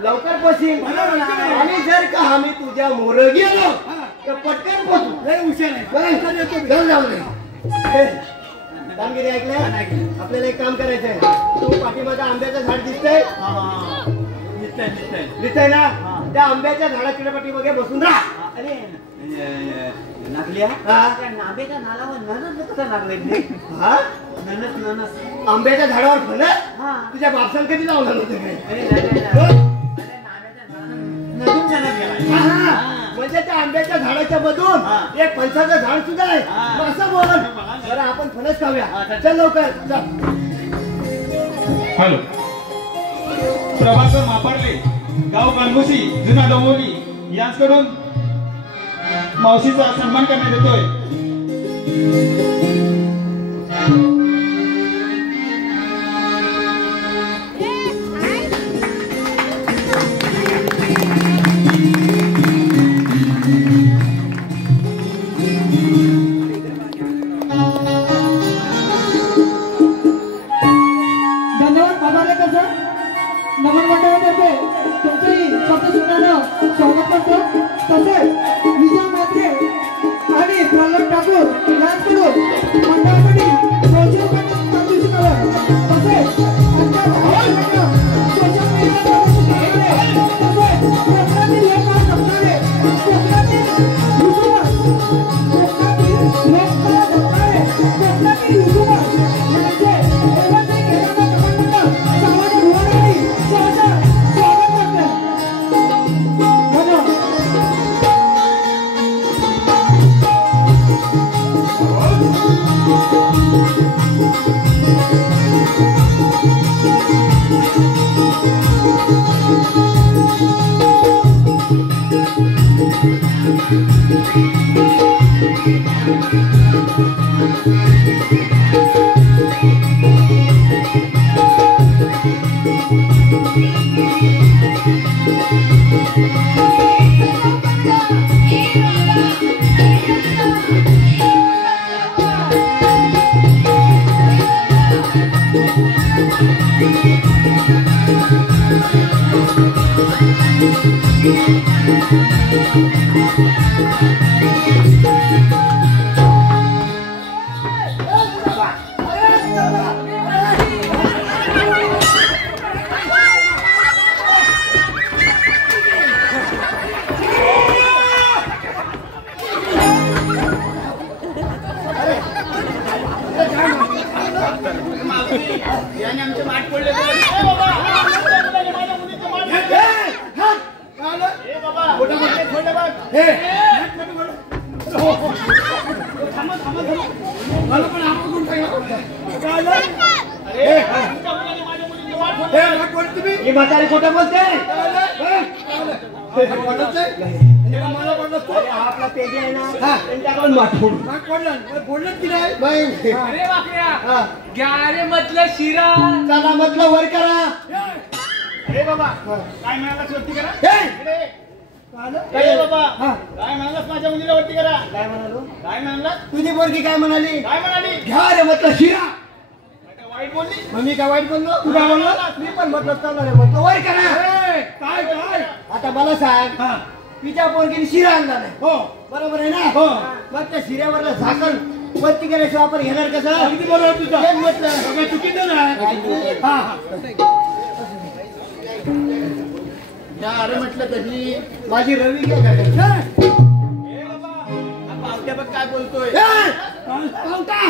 लवकर पोचील मला लवकर आहे. आणि जर का आम्ही तुझ्या मोर गेलो हा तर पटकन पोचू लय हुशार आहे बघ, चल येतो मी. जाऊ जाऊ दे. कामगिरी ऐकलं आपल्याला एक काम करायचंय तू पाठीमागं आंब्याचं झाड दिसतंय दिसतंय ना त्या आंब्याच्या झाडाच्या पाठीमागे बसून राहा नागल्या हा? त्या नांब्याच्या नालावर ननस कसं लागले हा? ननस ननस आंब्याच्या झाडावर फणस हा. तुझ्या बापसान कधी लावलं नव्हतं काय अरे नाही, नाही, नाही. अरे नांब्याच्या झाडाला नवीन ननस गेला हा, म्हणजे त्या आंब्याच्या झाडाच्या मधून हा. एक फणसाचं झाड सुद्धा आहे हा. मग असं बोल बरं आपण फणस खाऊया चल लवकर चल हॅलो प्रभाकर मापाडले गाव कानगुशी जुना डोंबिवली यांच्याकडून मावशीचा सन्मान करण्यात येतोय धन्यवाद आभार सर नमन मंडळातर्फे तुमचंही शब्द सुनानं स्वागत करतो तसेच विजय म्हात्रे आणि प्रल्हाद ठाकूर यांच्याकडून मंडळासाठी 200 रुपयांचा पारितोषिक आलं. तसेच आमच्या भावांकडून सोशल मीडियावर तसेच कोकणातील लोककला जपणारे कोकणातील युट्यूबर कोकणातील युट्यूबर यांचे एवढे केदारनाथ नमन मंडळ समाज विभागाने सहर्ष स्वागत करते. धन्यवाद. याने आमचे माठ पडले मला पण आपण काय तुम्ही ही म्हातारी खोटं बोलते मला पडलं अरे हा आपला पेजी आहे ना त्यांच्याकडून माठवून बोललं की नाही अरे बापऱ्या घ्या रे म्हटलं शिरा चला म्हटलं वर करा अरे बाबा काय म्हणालास वरती करा हे! काय बाबा काय म्हणालास माझ्या मुलीला वरती करा काय म्हणालो काय म्हणालास तुझी पोरगी काय म्हणाली काय म्हणाली घ्या रे म्हटलं शिरा काय वाईट बोलली मग मी काय वाईट बोललो तू काय बोललो मी पण म्हटलं चला रे म्हटलं वर करा काय काय आता मला सांग तिच्या पोरगीने शिरा आणला नाही हो बरोबर आहे ना हो. मग त्या शिऱ्यावरलं झाकण वरती करायचं आपण घेणार कसं अगदी बरोबर तुझं तेच म्हटलं सगळं चुकीचं नाही हा हा अरे म्हटलं तशी माझी रवी काय करायची पावट्या बघ काय बोलतोय पावटा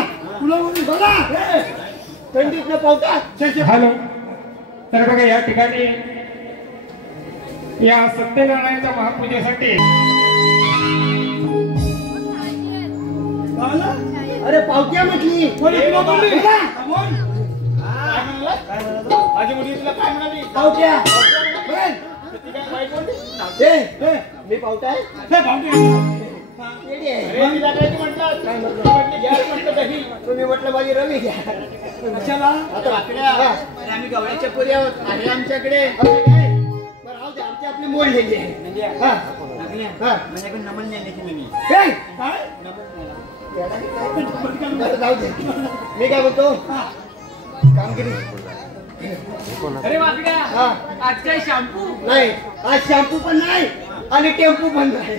तुला बोला थंडीत न पावटा हॅलो तर बघा या ठिकाणी या सत्यनारायणच्या महापूजेसाठी अरे पावट्या म्हटली कोणी तुला बोलली बोला. बोल. काय म्हणालास काय म्हणालो? माझी मुली तुला काय म्हणाली पावट्या ती काय वाईट बोलली ए, मी पावटा आहे हे भावटे. येडी आहे. अरे तिला काय तू म्हटलं? काय म्हटलं? म्हटली घ्या म्हटलं दही. तुम्ही म्हटलं माझी रवी घ्या. कशाला? आता वाकड्या. हा. अरे आम्ही गवळ्याच्या पोरी आहोत. आहे आमच्याकडे. असं काय? बरं राहू दे, आमची आपली मोडलेली आहे. हा. हा. माझ्याकडे नमन नेण्याची नाही. काय? काय? बरं, जाऊ दे. मी काय म्हणतो कामगिरी अरे वाकड्या हा. आज काय शॅम्पू नाही, आज शॅम्पू पण नाही आणि टेम्पू पण नाही.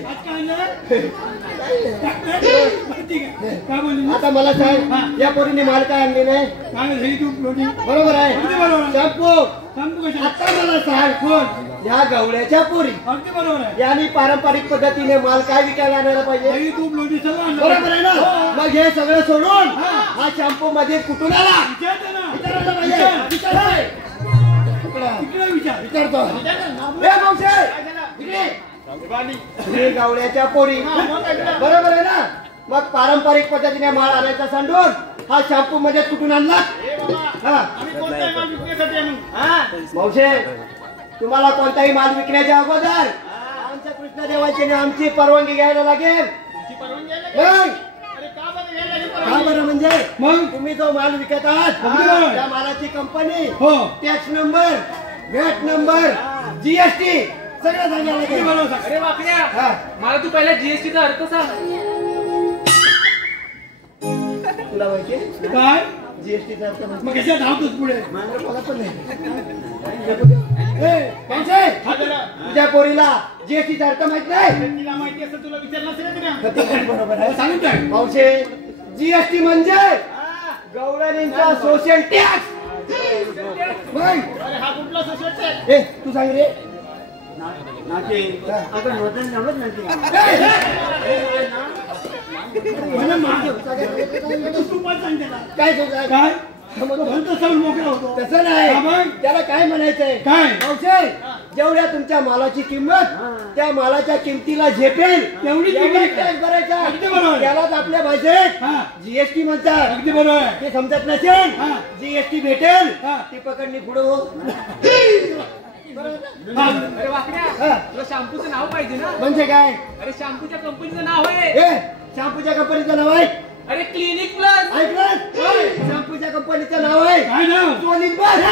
काय बोलली? आता मला सांग, या पोरीने माल काय आणले नाही? काय झाली तू लोणी? बरोबर आहे. अगदी बरोबर आहे. शॅम्पू. सांगतो कशाला? आता मला सांग, कोण? या गवळ्याच्या पोरी अगदी बरोबर आहे. यांनी पारंपरिक पद्धतीने माल काय विकायला आणायला पाहिजे? दही, तूप, लोणी सगळं आणलं. बरोबर आहे ना? हो. मग हे सगळं सोडून हा शॅम्पू मध्ये कुठून आला? विचारते ना. विचारायला पाहिजे. विचार. विचार. तिकडे विचार. विचारतो. ए मावशे, इकडे. हे गवळ्याच्या पोरी बरोबर आहे ना? मग पारंपरिक पद्धतीने माल आणायचा सांडून हा शॅम्पू मध्ये कुठून आणला? हा. आम्ही कोणताही माल विकण्यासाठी आणू. मावशे, तुम्हाला कोणताही माल विकण्याच्या अगोदर आमच्या कृष्णदेवाची आमची परवानगी घ्यायला लागेल. तुमची परवानगी घ्यायला लागेल. मग अरे का बरं घ्यायला लागेल का परवानगी? बरं म्हणजे मग? तुम्ही जो माल विकत आहात बरोबर. त्या मालाची कंपनी, हो. Tax number, VAT number, GST सगळं सांगायला अगदी लागेल. बरोबर सांग. अरे वाकड्या हा. मला तू पहिला जीएसटीचा अर्थ सांग. तुला माहिती काय? जीएसटीचा अर्थ माहिती? मग कशा धावतोस पुढे? मला पण नाही. ए, मावशे, हा जरा. तुझ्या पोरीला जीएसटीचा अर्थ माहित नाही? तिला माहिती असं तुला विचारलं असेल ना तिने? ते पण बरोबर आहे. सांगून काय? मावशे, जीएसटी म्हणजे गवळणींचा सोशल टॅक्स. मग अरे हा कुठला सोशल टॅक्स? ए, तू सांग रे. तू पण सांग त्याला. काय तू सांग? काय? भलतं सगळं मोकळा होतो. तसं हा नाही, मग? त्याला काय म्हणायचंय? काय? मावशे, जेवढ्या तुमच्या मालाची किंमत त्या मालाच्या किमतीला झेपेल तेवढी एवढा किंमत. टॅक्स भरायचा. अगदी बरोबर. त्यालाच आपल्या भाषेत हा. जीएसटी म्हणतात. अगदी बरोबर आहे. ते समजत नसेल, हा. जीएसटी भेटेल हा. ती पकडणी पुढे हो. हा. अरे वाकड्या हा. तुला शॅम्पूचं नाव पाहिजे ना? म्हणजे काय? अरे शॅम्पूच्या कंपनीचं नाव आहे. ए, शॅम्पूच्या कंपनीचं नाव आहे अरे क्लिनिक प्लस. ऐकलं? शॅम्पूच्या कंपनीचं नाव आहे काय नाव? सोलिंग बस.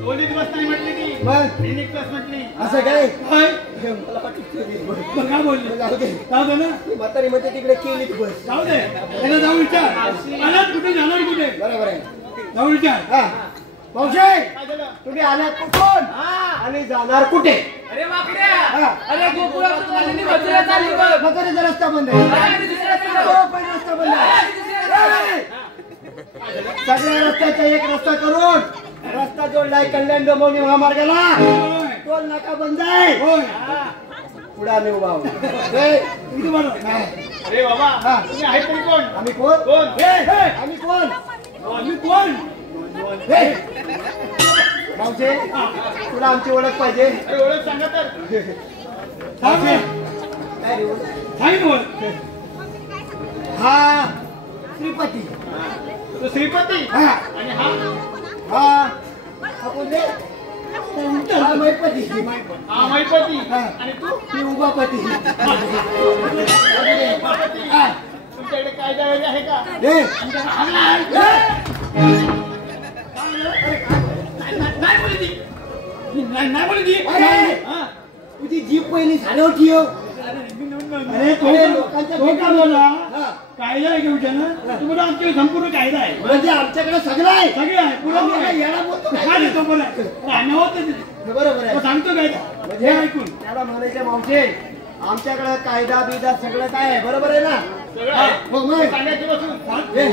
सोनीत बसली म्हटली ती. मग क्लिनिक प्लस म्हटली. असं काय? काय? मला वाटलं सोलिंग बस. मग काय बोलली? जाऊ दे. जाऊ दे ना. ती म्हातारी म्हणते तिकडे केली बस. जाऊ दे. त्याला जाऊ विचार. आलात कुठे, जाणार कुठे? बरोबर आहे. जाऊ विचार. हा. मावशे, काय झालं? तुम्ही आलात कुठून आणि जाणार कुठे? अरे वाकड्या हा. अरे गोकुळातून आलेली मथुरा चालली बघ. म्हातारीचा रस्ता बंद आहे. अरे दुसऱ्या रस्त्याला बघ. तो पण रस्ता बंद आहे. सगळ्या रस्त्याचा एक रस्ता करून रस्ता जोडलाय कल्याण डोंबिवली महामार्गाला. होय. टोल नाका बंद आहे. होय. पुढे आम्ही उभा आहोत. ए, अगदी बरोबर. हा. अरे बाबा हा. तुम्ही आहे तरी कोण? आम्ही कोण? कोण? ए, ए, आम्ही कोण? आम्ही कोण? ए, मावशे, तुला आमची ओळख पाहिजे. अरे ओळख सांगा तर. सांग ना. काय रे ओळख? सांग बोल. हा श्रीपती. तो श्रीपती हा. आणि हा हा कोण रे? हा मैपती. हा मैपती हा. आणि तू मी उभापती. हा. तुमच्याकडे कायदा वगैरे आहे का? ए, नाही बोलली ती. नाही बोलली ती. अरे, हा. तुझी जीप पहिली झाल्यावर ठेव. अरे तो अरे, लोकांच्या तो का बोला? हा. कायदा आहे घेऊन ना. तुम्हाला आमच्याकडे संपूर्ण कायदा आहे. म्हणजे आमच्याकडे सगळं आहे. सगळे आहे. पुढे पुढं मी येडा बोलतो काय? काय देतो बोला. आम्ही आहोत ना तिथे. बरोबर आहे. तो सांगतो काय म्हणजे हे ऐकून. त्याला म्हणायचे मावशे, आमच्याकडे कायदा बिदा सगळं काय आहे. बरोबर आहे ना? सगळं आहे. हो मग. सांगायचं बसून. ए,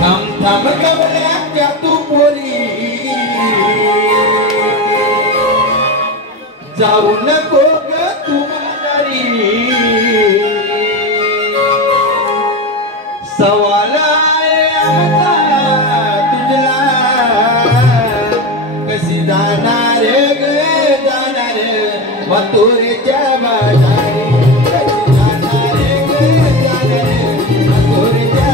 थांब थांब गवळ्याच्या तू पोरी जाऊ नको ग तू माघारी सवाल आहे आमचा तुझला कशी जाणार ग जाणार मथुरेच्या बाजारी कशी जाणार ग जाणार मथुरेच्या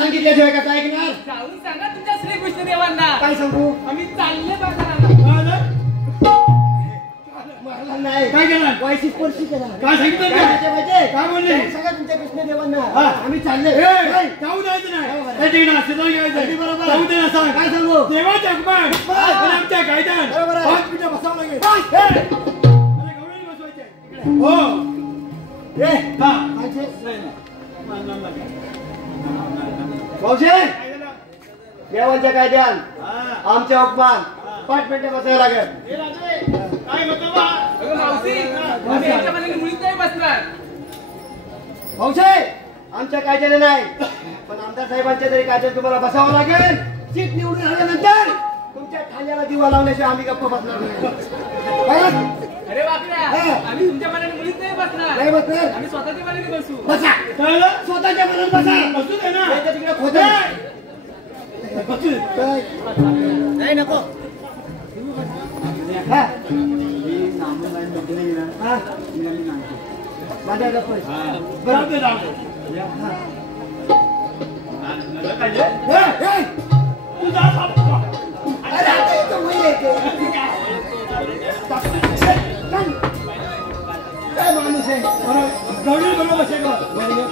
सांगितल्याशिवाय कसं ऐकणार? जाऊन सांगा तुमच्या श्री कृष्णदेवांना. काय सांगू? आम्ही चालले बाजाराला. मला नाही काय केलं? वायसी स्पर्शी केला. काय सांगितलं काय पाहिजे? काय बोलले? सांगा तुमच्या कृष्णदेवांना. हा. आम्ही चालले. जाऊ द्यायचं नाही. अगदी बरोबर. जाऊ दे ना सांग. काय सांगू? देवाच्या हुकमान आणि आमच्या कायद्यात बरोबर आहे. 5 मिनिटं बसावं लागेल. अरे गवळणी बसवायचे. हो. ए, हा. कायचे? नाही ना. भाऊजे देवांच्या कायद्यात आमच्या हुकमान 5 मिनिटं बसावं लागेल. अगं मावशी, आम्ही यांच्या मनाने मुळीच नाही बसणार. भाऊजे आमच्या कायद्याने नाही पण आमदार साहेबांच्या तरी कायद्यात तुम्हाला बसावं लागेल. सीट निवडून आल्यानंतर तुमच्या ठाण्याला दिवा लावल्याशिवाय आम्ही गप्प बसणार नाही. अरे बापऱ्या, हा. आम्ही तुमच्या मनाने मुळीच नाही बसणार. नाही बसणार. आम्ही स्वतःच्या मनाने बसू. बसा. कळलं? स्वतःच्या मनात बसा. बसू दे ना. नाही तर तिकडे खोदं. बसू दे. काय? नाही नको. हा. हा. माझ्या गप्प आहे. जाऊ दे, जाऊ दे. हे, हे. तू जा बाबा. अरे आता इथं वही येते. काय माणूस आहे? गवळणी बरोबर बसेल का?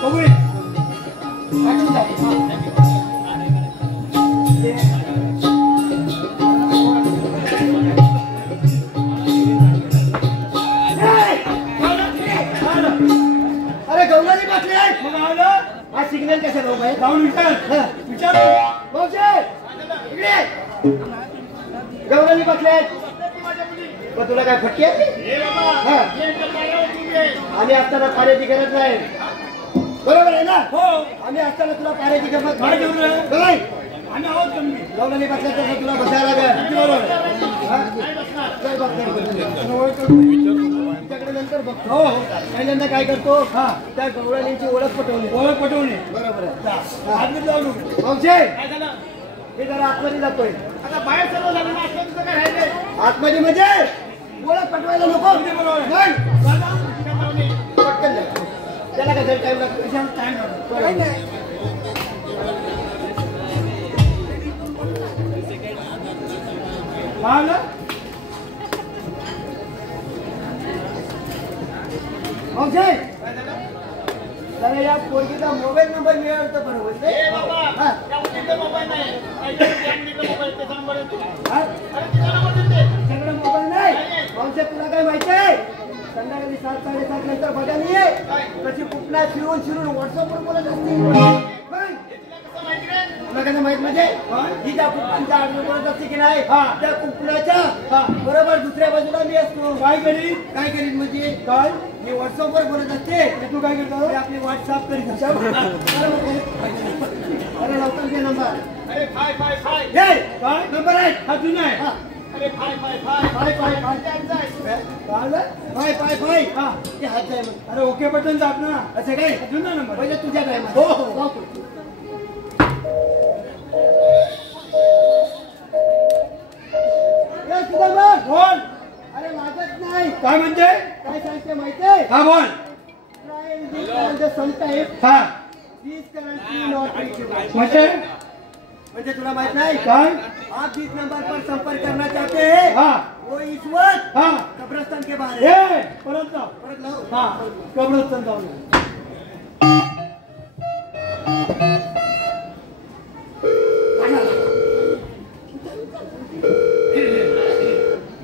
गवळणी. वाटून जा. अरे गौराजी बसले आहेत. मग आलं? हा सिग्नल कशाला उभा आहे? जाऊन विचार. हा. विचार. भाऊजे, इकडे. गौराजी बसले आहेत. मग तुला काय फटके आहे? हा. आम्ही असताना पाण्याची गरज नाही. बरोबर आहे ना? हो. आम्ही असताना तुला पाण्याची गरज काय नाही. जरूर आहे? नाही. आम्ही आहोत कमी. गौराजी बसल्या तर तुला बसायला लागेल. बरोबर. हा? चल बघ. तुझ्याकडे नंतर बघतो. हो, हो. पहिल्यांदा काय करतो? हा. त्या गौराजींची ओळख पटवली. ओळख पटवणे. बरोबर आहे. आतमध्ये जाऊ नको. भाऊजे, मी जरा आतमध्ये जातोय. आतमध्ये म्हणजे ओळख पटवायला नको. अगदी बरोबर आहे. नाही. पटकन जा. त्याला काय टाइम लागतो? कशाला टाइम लागतो? काही नाही. काय आलं? भाऊजे, जरा या पोरगीचा मोबाईल नंबर मिळाला तर बरं होईल. हा. हा? सगळं मोबाईल नाही. भाऊजे तुला काय माहिती आहे? संध्याकाळी 7-7:30 नंतर बघायला ये. कशी कुठला फिरून फिरून व्हॉट्सअपवर बोलत असते. तुला कसं माहित म्हणजे ही ज्या कुंपणाच्या आडवी बोलत असते की नाही त्या कुंपणाच्या बरोबर दुसऱ्या बाजूला मी असतो. काय करीत? काय करीत म्हणजे काय मी व्हॉट्सअपवर बोलत असते. तू काय करतो? मी आपली व्हॉट्सअप करीत असतो. बरोबर आहे? फाय फाय फाय हे, काय? नंबर आहे हा जुना आहे. हा. अरे five five five five five five त्यांचा आहे. काय झालं? फाय फाय फाय हा. ते हात जाय मग. अरे ओके बटन दाब ना. असं काय हा जुना नंबर. पहिले तुझ्या काय हो, हो. तुझा मग बोल. अरे लागत नाही काय म्हणते? काय सांगते माहितीये हा बोल. समटाईप हा दिस करंसी नॉट म्हणजे म्हणजे तुला माहित नाही काय? आप जिस नंबर पर संपर्क करना चाहते हैं हा वो इस वक्त हा कब्रस्तान के बाहर है ए परत जाऊ. परत लाव. हा कब्रस्तान जाऊ.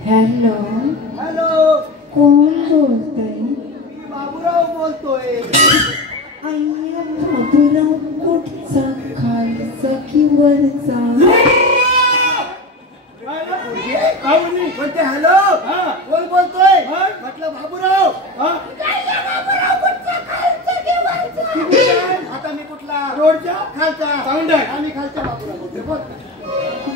हॅलो हॅलो कोण बोलतय? मी बाबूराव बोलतोय अय्या मधुराव कुठचा, खालचा की वरचा? काय म्हणली? म्हणते हॅलो हा. कोण बोलतोय हा. म्हटलं बाबूराव हा आता मी कुठला रोडच्या खालचा साऊंड आहे. आम्ही खालचा बाबूराव बोलतोय बोल.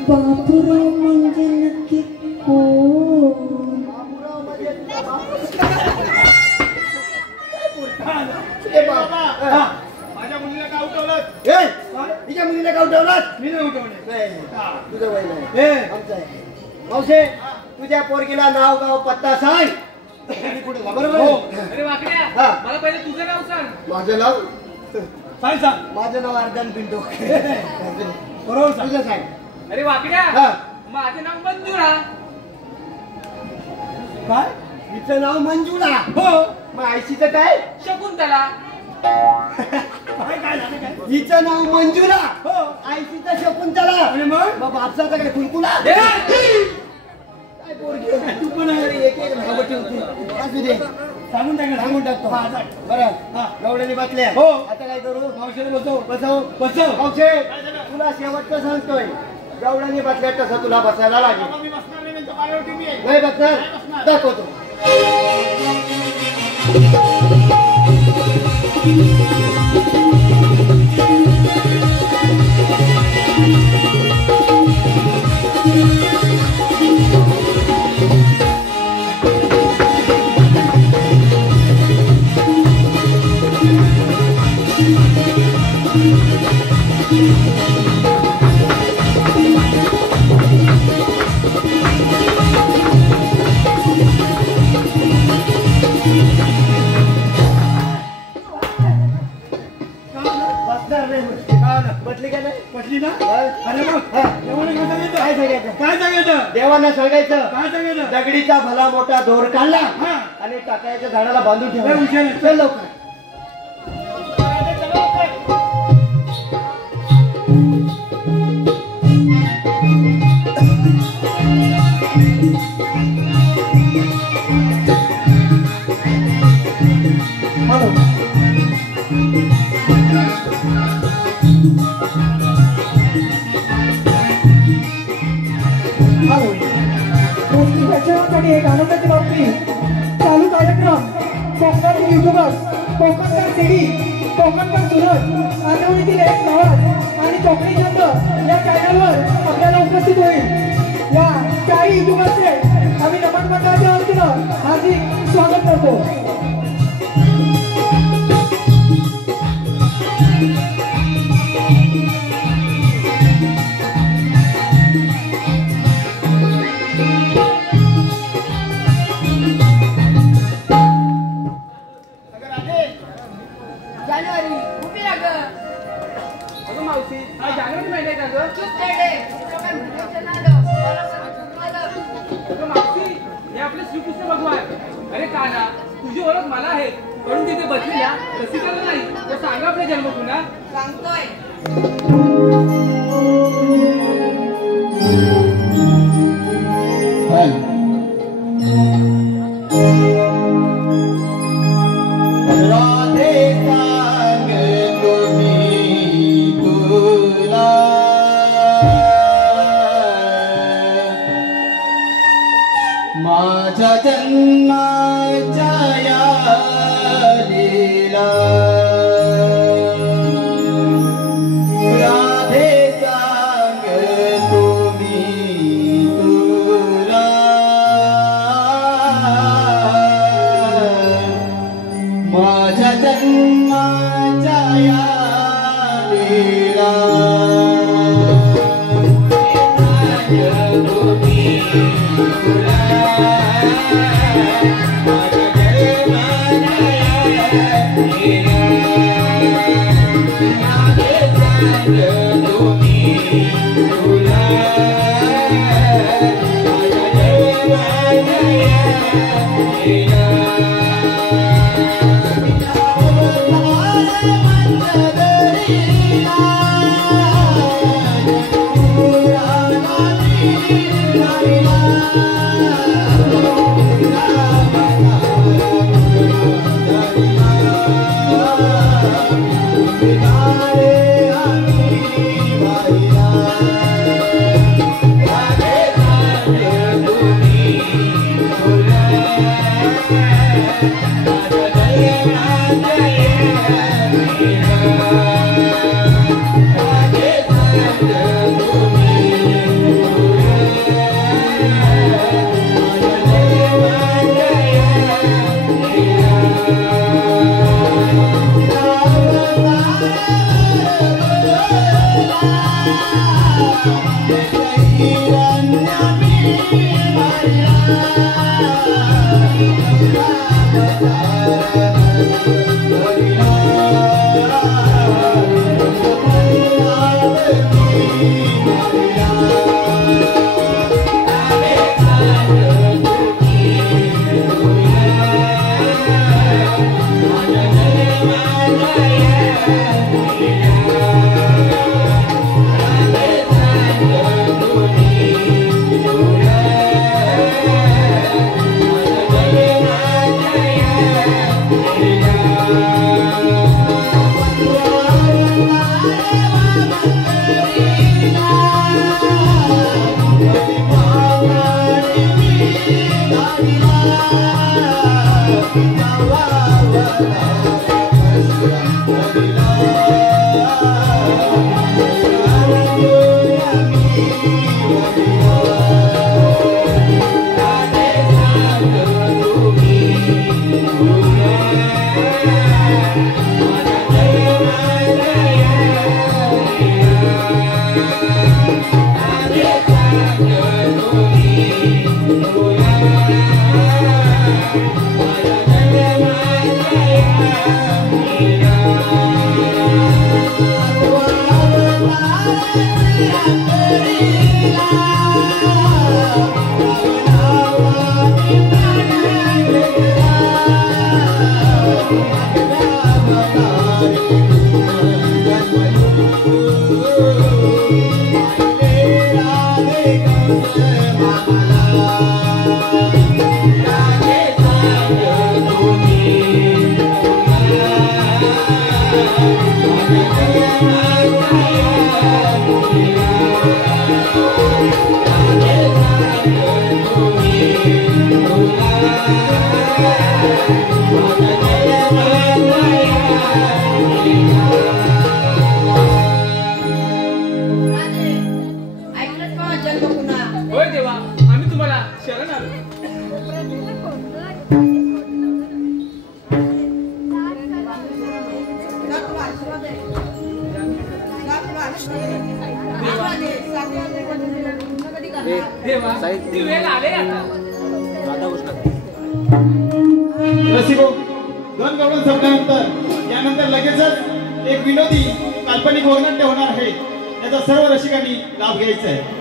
बाबूराव म्हणजे नक्की कोण? बाबूराव म्हणजे तुझा बाबू. हा. ए बाबा हा. माझ्या मुलीला का उठवलं? ए तिच्या मुलीला का उठवलात? मी नाही उठवले. नाही हा. तुझं वय नाही ए आमचं आहे. मावशे तुझ्या पोरगीला नाव गाव पत्ता सांग. तुम्ही कुठे जा, बरोबर हो. आहे? अरे वाकड्या हा. मला पहिले तुझं नाव सांग. माझं नाव सांग सांग. माझं नाव अर्धन पिंटो. बरोबर सांग. तुझं सांग. अरे वाकड्या हा. माझं नाव मंजुळा. काय? हिचं नाव मंजुळा. हो. मग आयशीचं काय? शकुंतला. काय काय झालं काय? हिचं नाव मंजुळा. हो. आयशीचं शकुंतला. आणि मग? मग बापसाचं काय कुलकुला? ए! काय पोरगी आहे? तू पण आहे. अरे एक एक नावं ठेवते. असू दे. सांगून टाक. सांगून टाकतो. हा सांग. बरं हा. गवळणी बसल्या. हो. आता काय करू? मावशीला बसव. बसव. बसव. मावशे तुला शेवटचं सांगतोय गवळणी बसल्या तसं तुला बसायला लागेल. बाबा, मी बसणार नाही, त्यांच्या पायावर टीव्ही आहे. नाही बसणार दाखवतो. बसणार नाही बसली का नाही? बसली ना? हा. अरे मग हा. एवढं काय सांगायचं? काय सांगायचं? काय सांगायचं? देवांना सांगायचं काय सांगायचं? दगडीचा भला मोठा दोर काढला हा. आणि टाकायच्या झाडाला बांधून लय हुशार ठेवला. आहे. चल लवकर. हॅलो गोष्टीसाठी एक आनंदाची बातमी. चालू कार्यक्रम कोकण युट्यूबर्स, कोकणकर सिडी, कोकणकर सुरत, आठवणीतील एक नावाज आणि कोकणी छंद या चॅनलवर आपल्याला उपस्थित होईल. या चारही युट्यूबर्सचे आम्ही नमन मंडळाच्या वतीनं हार्दिक स्वागत करतो. अगं राधे, जानेवारी उभी राहा गं. अगं मावशी आज जानेवारी महिना आहे का गं? चूक केले. चित्रपट भूषण आलं. मला सांग आलं. अगं मावशी हे आपले श्रीकृष्ण भगवान. अरे काना तुझी ओळख मला आहे पण तिथे बसलेल्या रसिकाला नाही. तर सांगा आपल्या जन्म पुन्हा. सांगतोय. राधे सांगतो मी तुला माझ्या जन्माच्या या लीला रसिको दोन गवळण संपल्यानंतर यानंतर लगेचच एक विनोदी काल्पनिक वर्णनाट्य होणार आहे. याचा सर्व रसिकांनी लाभ घ्यायचा आहे.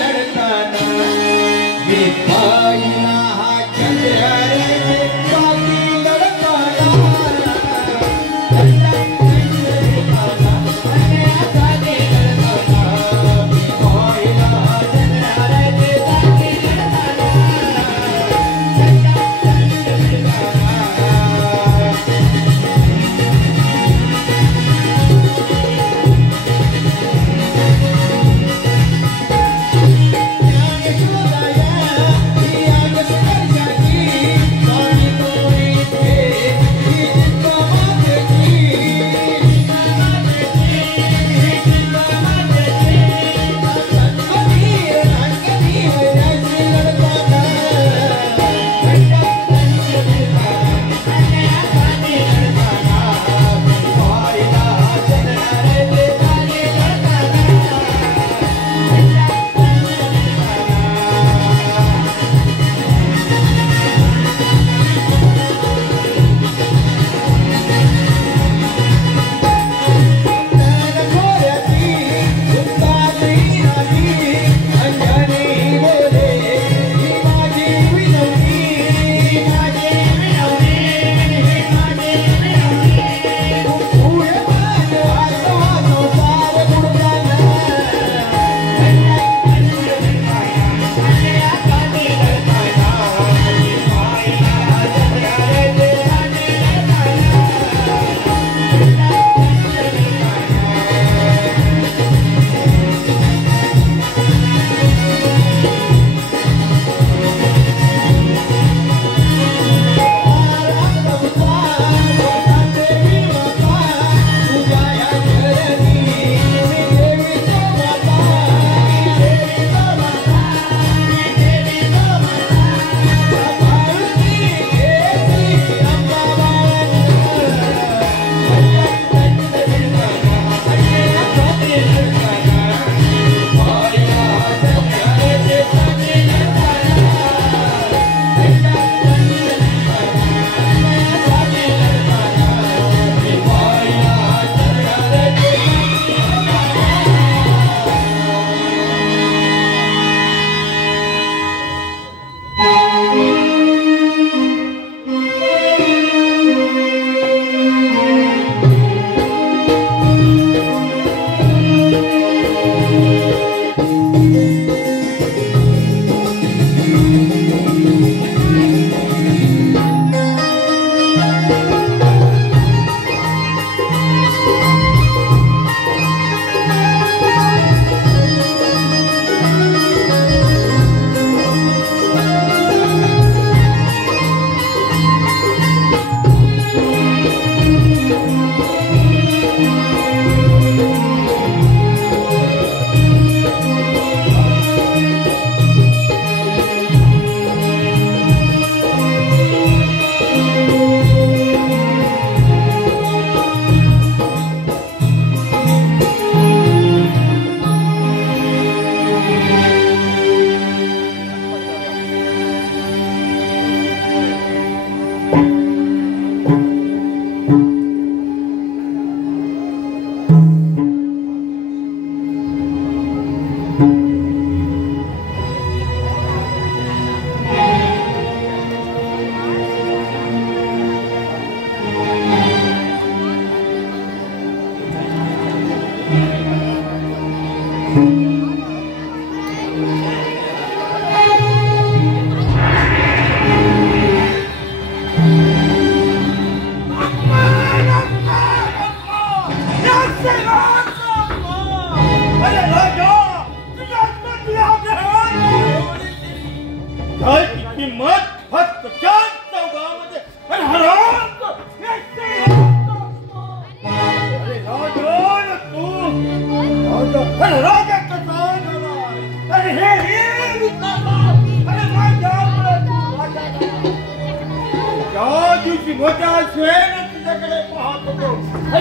लढताना मी पाहिला हा चंद्र रे बाकी लढताना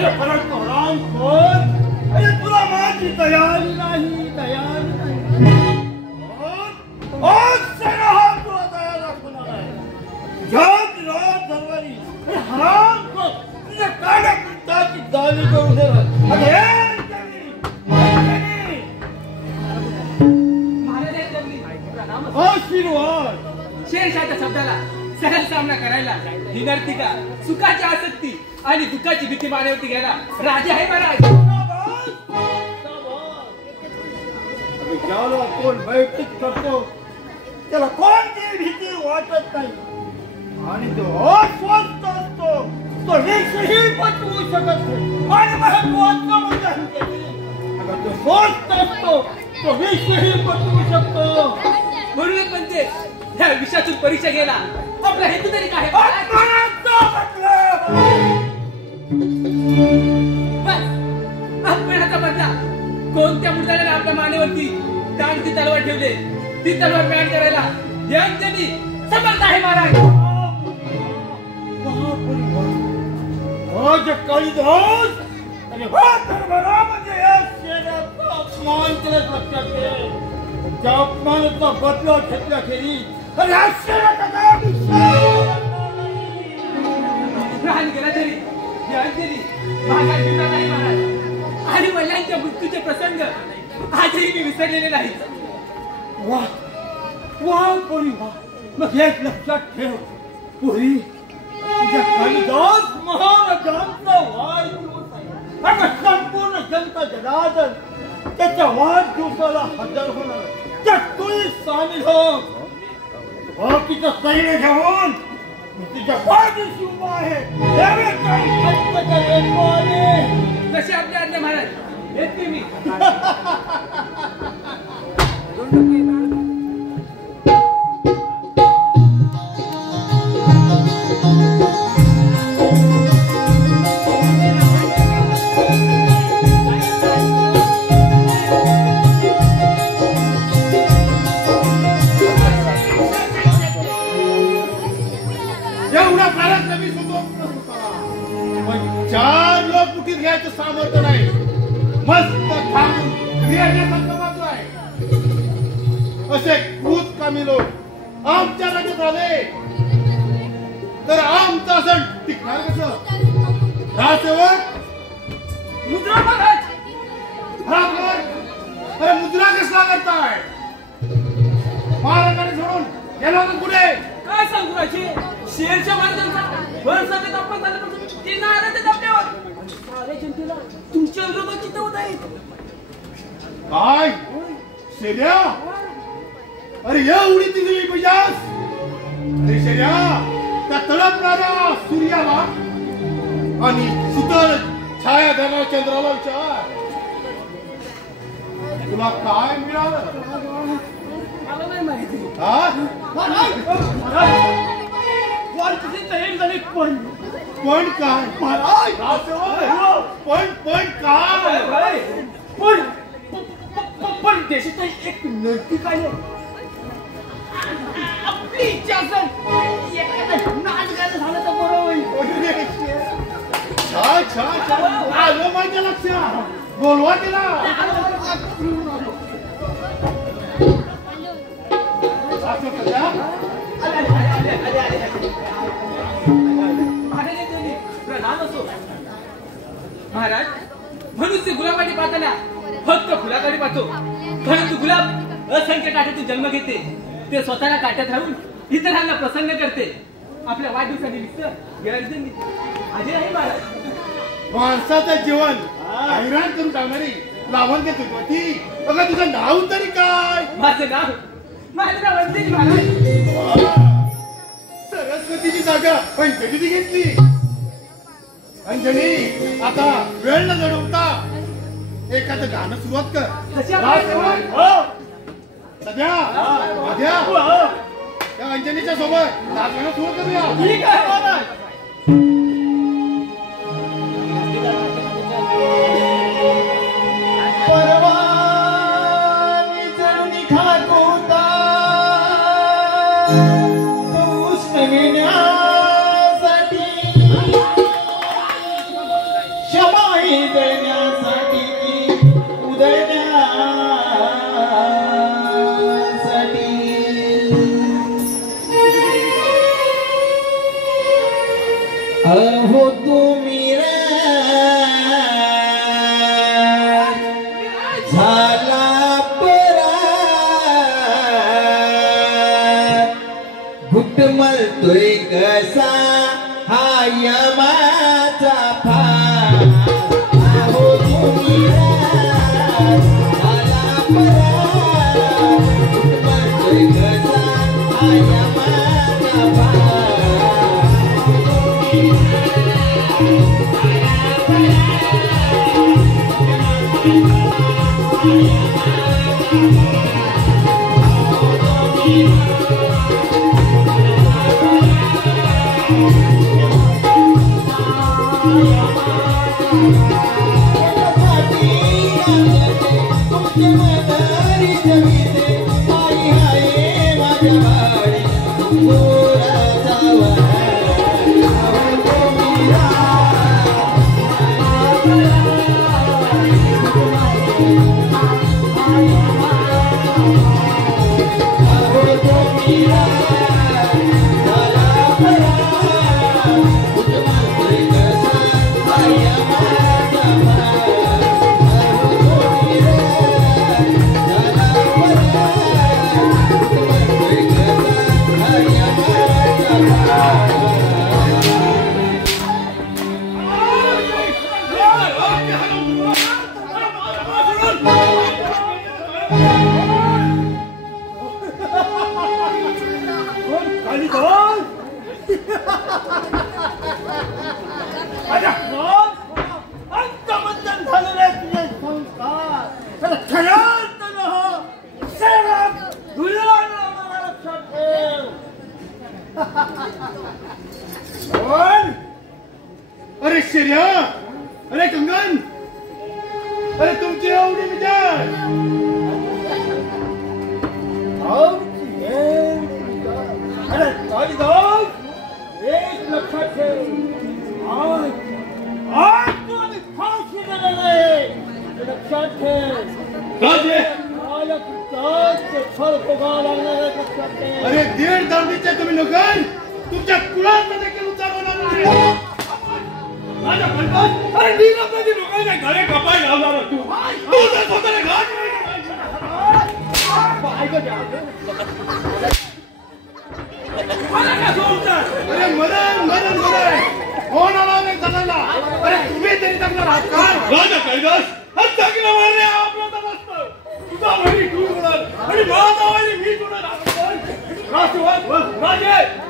महाराज आशीर्वाद. शेरशाच्या शब्दाला सहज सामना करायला ही नर्तिका सुखाची आसक्ती आणि दुःखाची भीती मानेवरती घ्यायला राजा आहे महाराज. ज्याला आपण बैठक करतो त्याला कोणतीही भीती वाटत नाही आणि तो अस्वस्थ असतो. तो विषयही पटवू शकत नाही आणि महत्वाचा मुद्दा अगर तो स्वस्थ असतो तो विषयही पटवू शकतो. म्हणून म्हणते ह्या विषयातून परीक्षा घ्यायला आपला हेतू तरी काय? अपमानाचा बदला. कोणत्या मुद्द्याला आपल्या मानेवरती दांडची तलवार ठेवले ती तलवार मॅन करायला यांच्यानी समर्थ आहे महाराज. कालिदास आणि म्हणजे या शेणाचा अपमान केल्याच लक्षात घे. त्या अपमानाचा बदला घेतल्याखेरीज प्राण गेला तरी यांच्यानी भागात फिरणार नाही महाराज. आणि वडिलांच्या मृत्यूचे प्रसंग आजही मी विसरलेले नाही. वा वा पोरी वा. मग एक लक्षात ठेव पोरी तुझ्या कालिदास महाराजांचा वाढदिवस आहे. आता संपूर्ण जनता जनार्दन त्याच्या वाढदिवसाला हजर होणार. त्यात तूही सामील हो. बाकीचं सैन्य घेऊन तुझ्या पाठीशी उभा आहे. कसे आपले आज्ञा महाराज येते मी. एवढा पराक्रमी होता पण 4 लोक कुठे घ्यायचं सामर्थ्य नाही. मस्त थांबून क्रियासारखं मात्र आहे. असे कृत कामी लोक आमच्या राज्यात आले तर आमचं असं टिकणार कसं? राजसेवक मुद्रा महाराज. अरे मुद्रा कसला करताय? महाराजांनी सोडून गेला होता कुठे? काय सांगू राजे? शेरच्या माणसांचा भरसभेत अपमान झाल्यापासून ते नाराज आहेत आपल्यावर. साऱ्या जनतेला तुमच्या विरोधात चितवत आहेत. काय शेर्या? अरे एवढी तिजली बजास. अरे शेर्या त्या तडपणाऱ्या सूर्याला आणि शीतल छाया देणाऱ्या चंद्राला विचार तुला काय मिळालं? मला नाही माहिती. हा? वाढतीची तयारी झाली पण काय महाराज पण काय? पण देशात एक नैतिक आहे. आपली इच्छा असेल नाच गाणं झालं तर बरं होईल. छान आलं माझ्या लक्षात. बोलवा तिला. महाराज मनुष्य गुलाबाने पाहताना फक्त फुलाकडे पाहतो. परंतु गुलाब असंख्य काठ्यातून जन्म घेते. ते स्वतःला काट्यात राहून इतरांना प्रसन्न करते. आपल्या वाढदिवसानिमित्त गर्जनी अजय आहे महाराज. माणसाचं जीवन हैराण करून टाकणारी लावण्य तुझी. बघा तुझं नाव तरी काय? माझं नाव अंजनी महाराज. सरस्वतीची जागा अंजनी घेतली. अंजनी आता वेळ न घडवता एखादं गाणं सुरुवात कर. सध्या त्या अंजनीच्या सोबत नाचणं सुरू करूया. ठीक आहे महाराज. अहो तुम्ही झाला परा घुटमळतोय कसा हा यमाचा फास आहो तुम्ही आला परास घुटमळतोय कसा हा यमाचा फास अरे शिर्या, अरे कंगन, अरे तुमची एवढी विचार अरे ताई जाऊ एक लक्षात ठेव आज तू आम्ही फाशी देणार आहे लक्षात ठेव राजे फळ भोगावं लागणार आहे लक्षात ठेव अरे दीड दर्दीचे तुम्ही लोक तुमच्या कुळात देखील उतार होणार नाही माझ्या फलबाज अरे मी लोकांची लोकांच्या घरे कपाय लावणार तू तू तर स्वतःला घाट अरे मरण मरण मरण कोण आला नाही जगायला अरे तुम्ही तरी जगणार आहात काय राजा कैलास हा जगणं मारणे आपलं तर नसतं तुझा वहिनी तू होणार आणि माझा वहिनी मी होणार राजे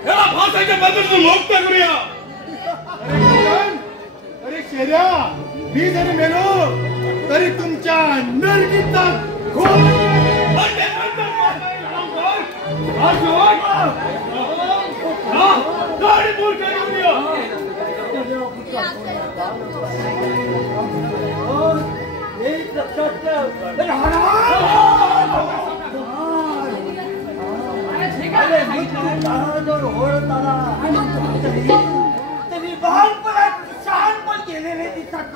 याला फासाच्या बदलून मुक्त करूया अरे शेर्या मी जरी मेलो तरी तुमच्या नरकीचा गाडी बोलते तरी बालपणात शहाणपण केलेले दिसतात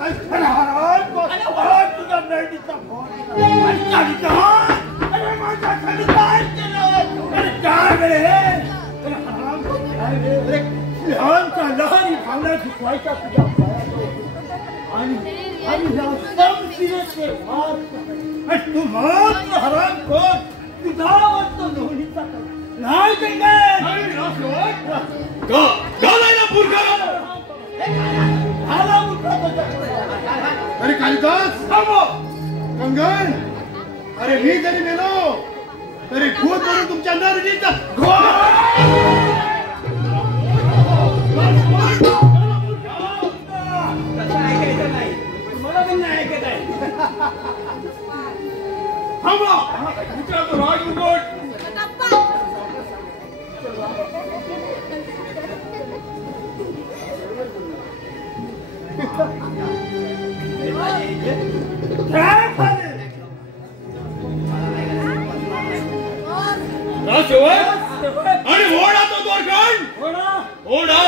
तुझा नरडीचा फोन अरे माझ्या खाली काय केलं अरे काय रे लहानचा लहान भावना शिकवायचा तुझ्या आणि तू मग हराम कोण तुझा वाटतो लोणीचा नाही अरे कालिदास कंगन अरे मी जरी मेलो तरी खूप करून तुमच्या नरडीचा आणि ओढा तो द्वारकांड ओढा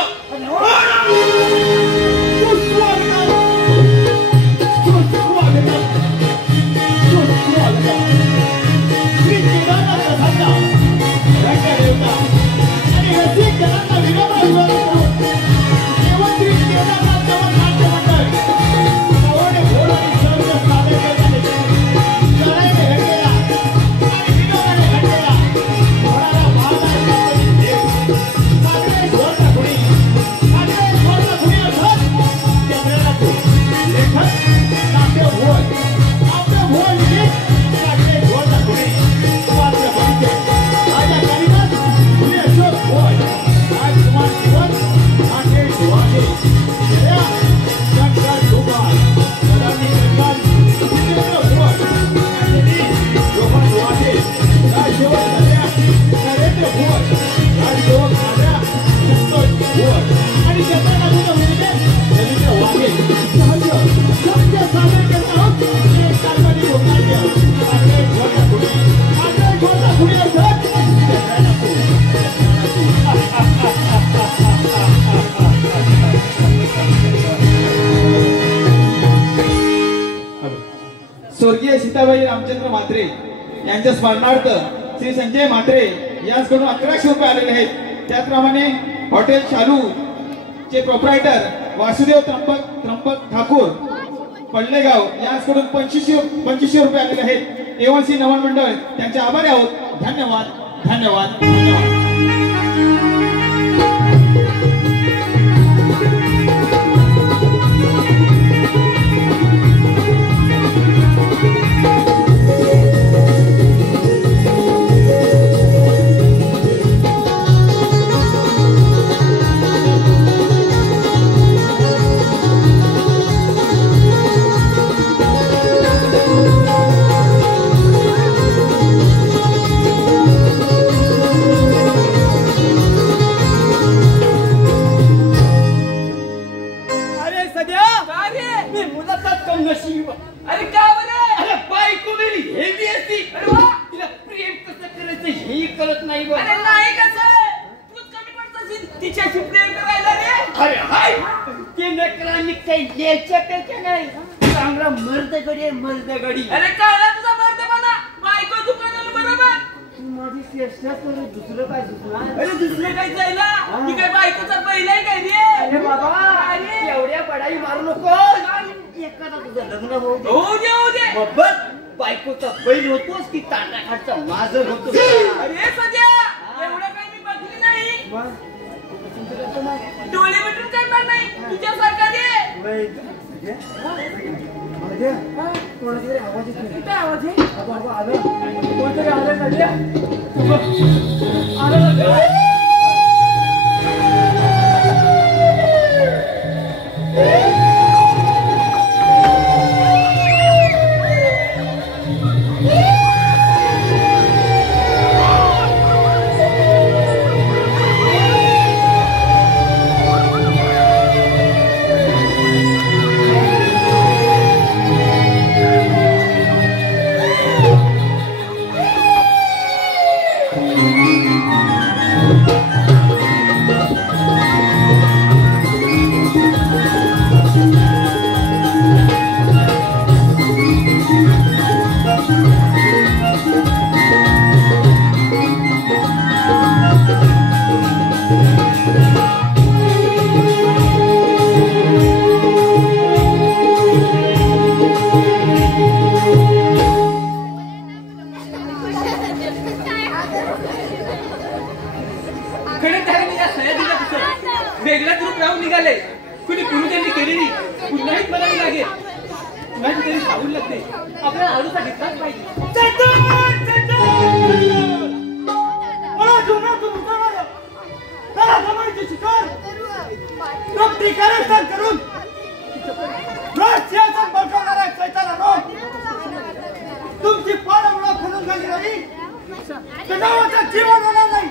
सीताबाई रामचंद्र म्हात्रे यांच्या स्मरणार्थ श्री संजय म्हात्रे यांच्याकडून 1100 रुपये आलेले आहेत. त्याचप्रमाणे हॉटेल शालू चे प्रोप्रायटर वासुदेव त्र्यंबक ठाकूर पडलेगाव यांच्याकडून 2500 रुपये आलेले आहेत. एवनसी नमन मंडळ त्यांचे आभारी आहोत. धन्यवाद धन्यवाद धन्यवाद. अरे का बरं? अरे बायको मेली हेवी असती. अरे वा, तिला प्रेम कसं करायचं हे कळत नाही बा. अरे नाही कसं तू कमी पडतोस तिच्याशी प्रेम करायला रे. अरे हाय ते नकरांनी काही द्यायच्या पेक्षा नाही चांगला मर्द गडी. अरे कळला तुझा मर्दपणा. बायको दुकानाला बरोबर माझी चेष्टा करू दुसरं काय सुचणार. अरे दुसरं काय जायला ती काय बायकोचा पहिलाही काय रे. अरे बाबा अरे एवढ्या पडाई मारू नको. एखादा तुझं लग्न होऊ दे बरोबर. बायकोचा बैल होतोस की ताटाखाटचा माझं होतो. अरे सध्या एवढं काही मी बघली नाही. डोळे मिटून करणार नाही तुझ्यासारखा रे. आवाज वेगळाच रूप राहून निघाले. कुणी पूर्वजांनी केलेली पुन्हाही बनावी लागेल. पुन्हा तरी सावून लागते आपल्या आळूचा घेतलाच पाहिजे. करून तुमची पाडा खोलून झाली नाही जीवन होणार नाही.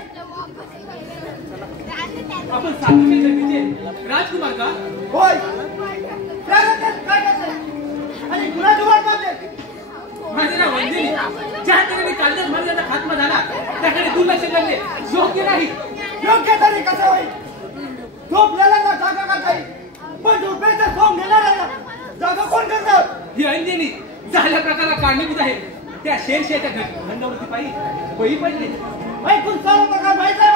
आपण सातशे जमीचे राजकुमार का होय. आणि माझे नाव वंदिनी. ज्या ठिकाणी कालच महाराजांचा खात्मा झाला त्याकडे दुर्लक्ष करणे योग्य नाही. योग्य तरी कसं होईल. झोपलेला ना जागा करता येईल पण झोपेचा सोंग घेणारा जागा कोण करणार. ही अंजनी झाल्या प्रकाराला कारणीभूत आहे. त्या शेरशेच्या घंडावरती पाहिजे बळी पडले. ऐकून सर्व प्रकार माहित आहे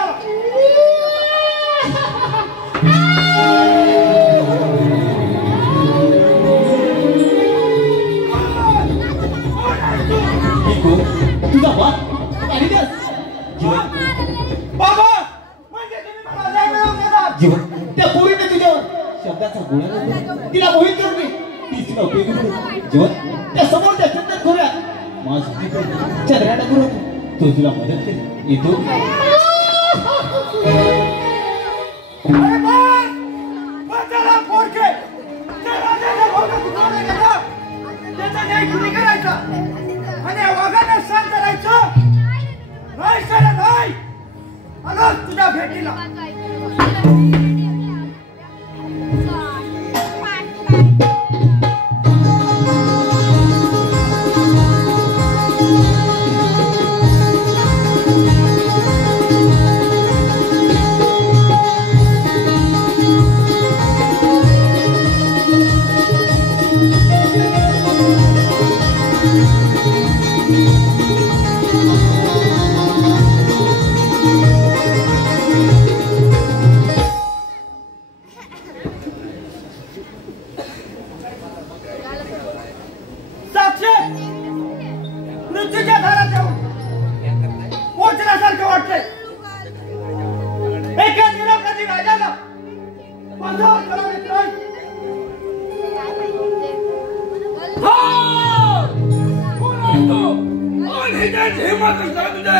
तुझा बाप बाबा म्हणजे तुम्ही मला मिळवून देणार. जीवन त्या पोरीने तुझ्यावर शब्दाचा गोळा तिला मोहित करू नये. ती तुला उपयोगी करू. जीवन त्या समोरच्या चंदन खोऱ्यात माझी चंद्राटा करू तो तुला मदत करेल. येतो त्याचा न्याय कुणी करायचा आणि वाघांना शांत करायचं नाही. सर नाही आलो तुझ्या भेटीला.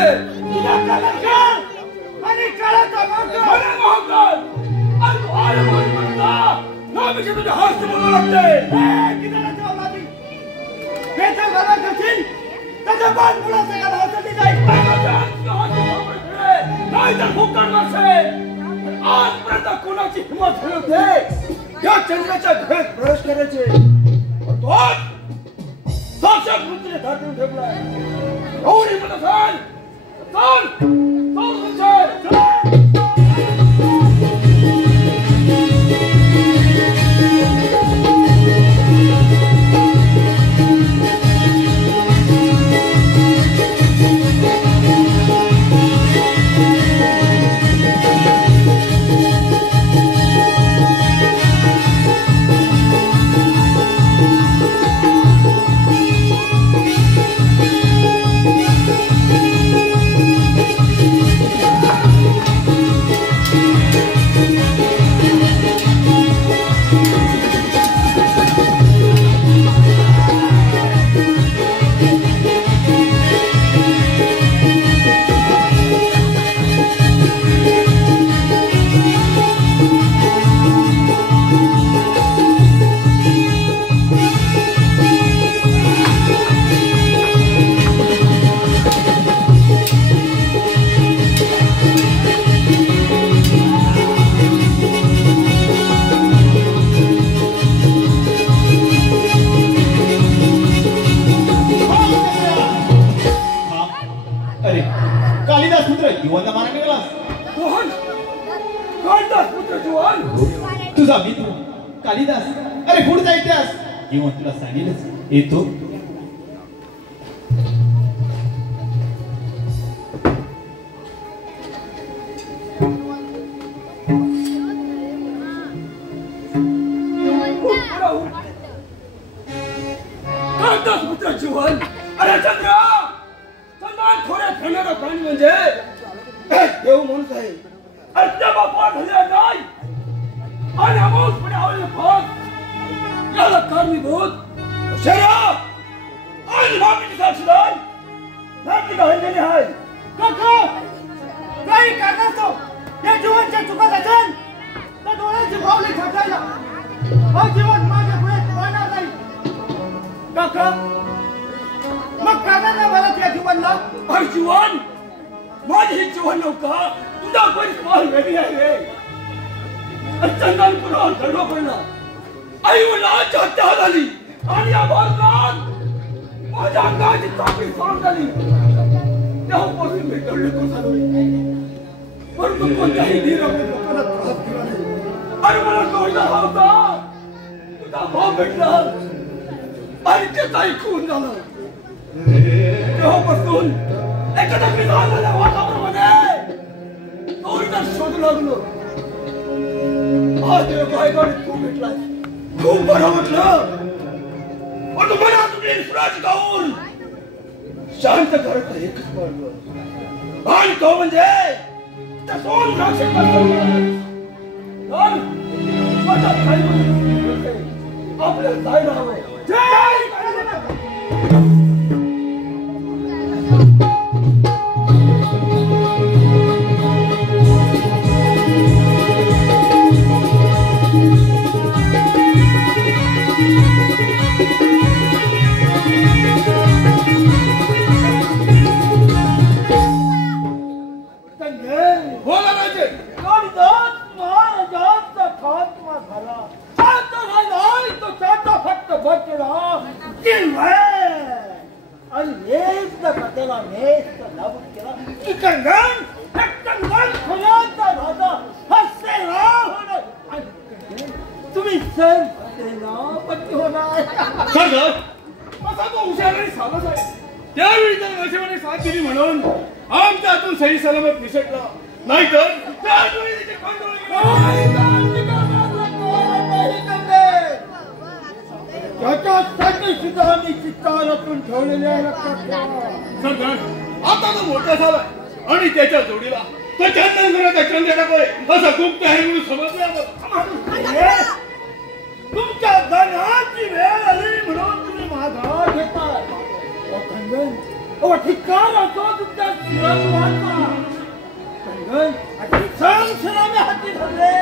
तुझ्या कानाचा आणि काळाचा महाकाल आणि तू आले म्हणता नामीचे तुझ्या हस्त बोलू लागते किनारा ठेवा माझी बेचा गाला करशील त्याच्या बाद मुलाचा गाला हसती जाईल नाही तर भुक्कड मारसे आजपर्यंत कोणाची हिंमत झाली होते या चंद्राच्या घरात प्रवेश करायचे तो साक्षात मृत्यूने धाटून ठेवलाय गौरी मला सांग चाल चाल तुझा मित्र कालिदास अरे पुढचा इतिहास जेव्हा तुला सांगेलच येतो कालिदास पुत्र जीवन अरे चंद्रा चंद्रात खोऱ्यात फिरणारा प्राणी म्हणजे देव माणूस आहे अरे बापा झालेला नाही आणि अमोलपणे आवडले भाग याला कारणीभूत शरीर आणि मामीची साक्षीदार नाकी घाललेली आहे काका काही कारणास्तव या जीवनच्या चुकत असेल तर डोळ्याची भावली छाटायला हा जीवन माझ्या पुढे वाहणार नाही काका मग कारणाने मला त्या जीवनला अरे जीवन माझी ही जीवन नौका तुझा परिस्वाल वेगळी आहे चंदनपुरावर दडवा पडला आई वडिलांची हत्या झाली आणि या भारतात माझ्या अंगाची चापी सहन झाली तेव्हापासून मी दडलेको झालोय परंतु कोणत्याही धीराने लोकांना त्रास दिला नाही आणि मला जोडला होता तुझा भाव भेटला आणि त्याचा ऐकून झालं तेव्हापासून एखाद्या मित्राच्या वातावरणामध्ये जोडीचा शोध लागलो आज बायगाडी खूप भेटलाय खूप बरं म्हटलं पण तुम्हाला तुम्ही सुराज गाऊन शांत करत एकच मार्ग आणि तो म्हणजे त्या दोन द्राक्ष आपल्याला जायला हवं जय तुम्ही सर सेनापती होणार त्यावेळी जर नशिबाने साथ दिली म्हणून आमच्या हातून सही सलामत निसटला नाहीतर त्याच्यासाठी सुद्धा आम्ही चित्तारातून ठेवलेले आहे लक्षात ठेवा. आता तो मोठा झाला आणि त्याच्या जोडीला तो चंद्रपुराचा चंद्र टाकोय असं गुप्त आहे म्हणून समजलं. तुमच्या धनाची वेळ आली म्हणून तुम्ही माझा घेताय. ठिकाण असो तुमच्या संशनामे हाती धरले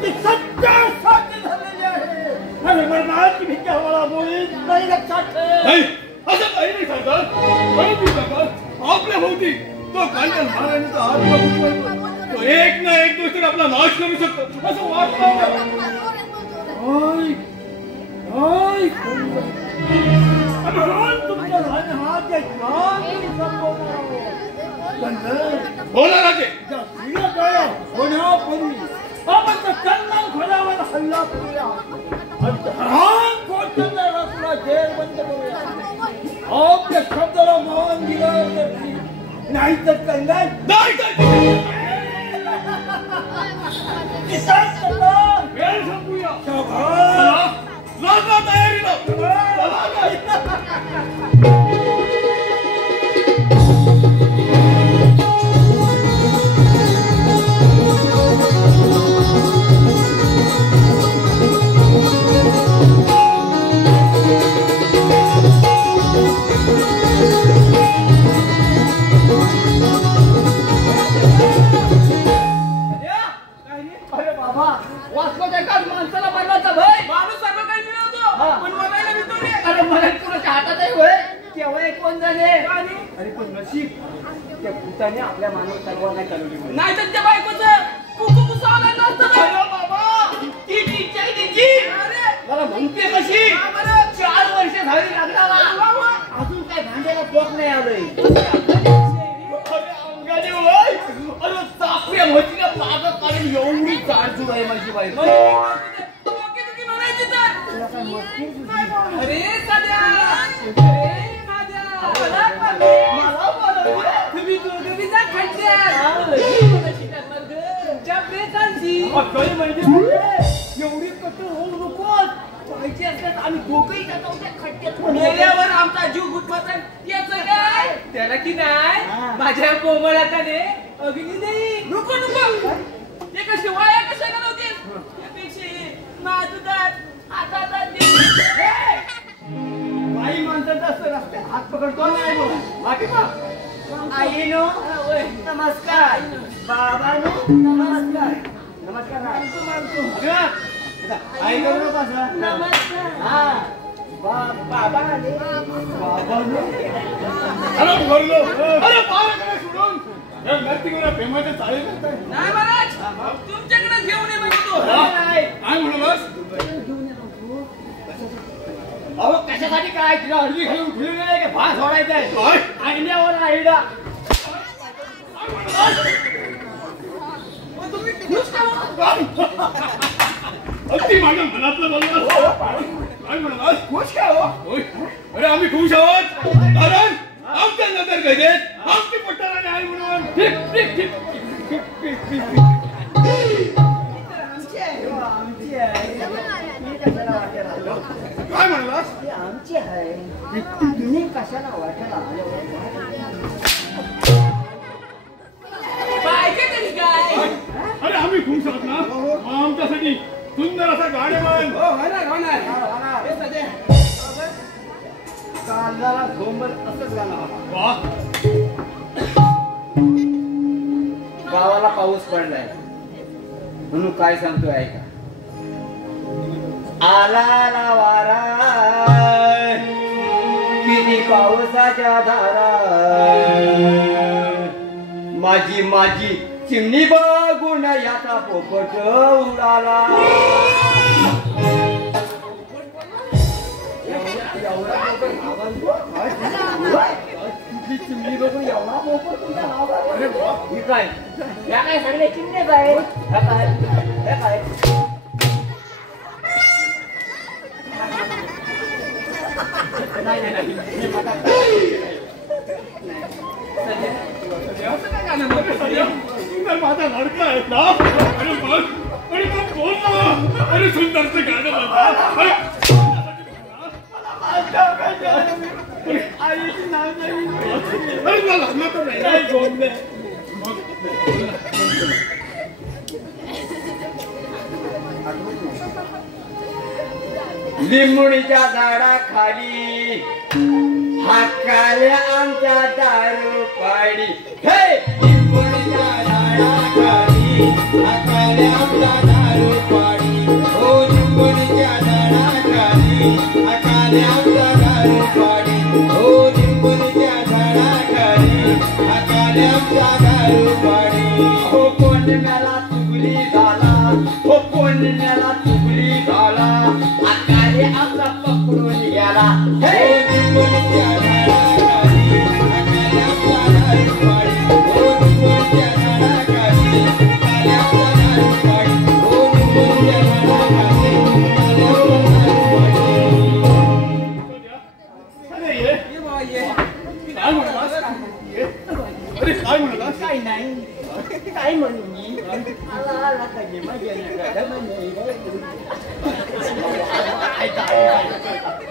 की सत्य साध्य झालेले आहे आणि मरणाची भीती आम्हाला बोलीत नाही लक्षात ठेव. असं काही नाही सरकार. आपल्या भोवती तो कल्याण महाराजांचा हात तो एक ना एक दिवस आपला नाश करू शकतो असं वाटतं. तुमच्या हात बोला राजे. होण्यापूर्वी आपण त्या कल्याण खोल्यावर हल्ला करूया आणि जेल बंद करूया. आपल्या शब्दाला मान दिला नाही तर कल्याण वेळ संपूया. तयारीला माणसाला मरणाचा भय माणूस सर्व काही मिळवतो पण मरायला मिळतो रे. अरे मला कुणाच्या हातातही होय केव्हा कोण जाणे. अरे पण नशीब त्या भूताने आपल्या मानव सर्वांना चालवली नाही तर त्या बायकोचं कुकू कुसावला नसतं बाबा. ती इच्छा आहे त्याची. मला म्हणते कशी 4 वर्ष झाली लग्नाला अजून काय भांड्याला पोट नाही आलंय. अरे चाकऱ्या म्हशीला मागं काढून एवढी चाडजूड आहे माझी बायको. अरे सध्या तुम्ही दोघं जा खड्ड्यात एवढी कठोर होऊ नकोस. पाहिजे असल्यास आम्ही दोघंही जातो त्या खड्ड्यात. मेल्यावर आमचा जीव गुटमाचा याचं काय त्याला की नाही माझ्या कोमल हाताने अग्नी नाही. नको नको ते कसे वाया कशाला नव्हते त्यापेक्षा माझं दात हातात बाई माणसाचा असं रस्ते हात पकडतो नाही बाकी आईनो नमस्कार बाबानो नमस्कार नमस्कार आई नमस्कार हा बाबा अरे भरलो. अरे बाळाकडे सोडून प्रेमाच्या चाळी नाही महाराज तुमच्याकडे घेऊन ये म्हणतो. काय म्हणालास. अहो कशासाठी काय तिला हळदी घेऊन ठेवली नाही की भात सोडायचंय आणल्यावर आईला अगदी माझ्या मनातलं बोललास. काय म्हणालास. खुश काय हो. अरे आम्ही खुश आहोत कारण आमच्या नजर गजेत आमची पट्टाला आई म्हणून काय म्हणलास. आमची आहे तुम्ही कशाला वाटायला पाहिजे तरी काय. अरे आम्ही खुश आहोत ना. आमच्यासाठी सुंदर असा गाडेमान कांदाला झोंबर असंच गाणं. गावाला पाऊस पडलाय म्हणून काय सांगतोय ऐका. आला वारा किती पावसाच्या धारा माझी माझी चिमणी बघून याचा पोपट उडाला. चिमणी बघून एवढा पोपट उडाला. काय या काय सगळे चिमणेच आहेत. काय सुंदर माझा लडका आहे ना. अरे बघ अरे मग बोल ना. अरे सुंदरचं गाणं म्हणा. आईची नाव नाही. अरे मला लग्न तर नाही बोलले. लिंबुणीच्या झाडाखाली हकाल्या आमच्या दारू पाडी हे निंबोनीच्या झाडाखाली हकाल्या आमच्या दारू पाडी हो निंबोनीच्या झाडाखाली हकाल्या आमच्या दारू पाडी हो निंबोनीच्या झाडाखाली हकाल्या आमच्या दारू पाडी हो कोण मेला चुगली झाला हो कोण मेला चुगली झाला हकाले आमचा पकडून गेला हे निंबोनीच्या झाडाखाली हकाल्या आमच्या दारू पाडी हो निंबोनीच्या झाडाखाली हकाल्या आमच्या दारू पाडी हो निंबोनीच्या झाडाखाली हकाल्या आमच्या दारू पाडी अरे काय म्हणाला काय नाही काय म्हणू मी आला आला काय माझ्या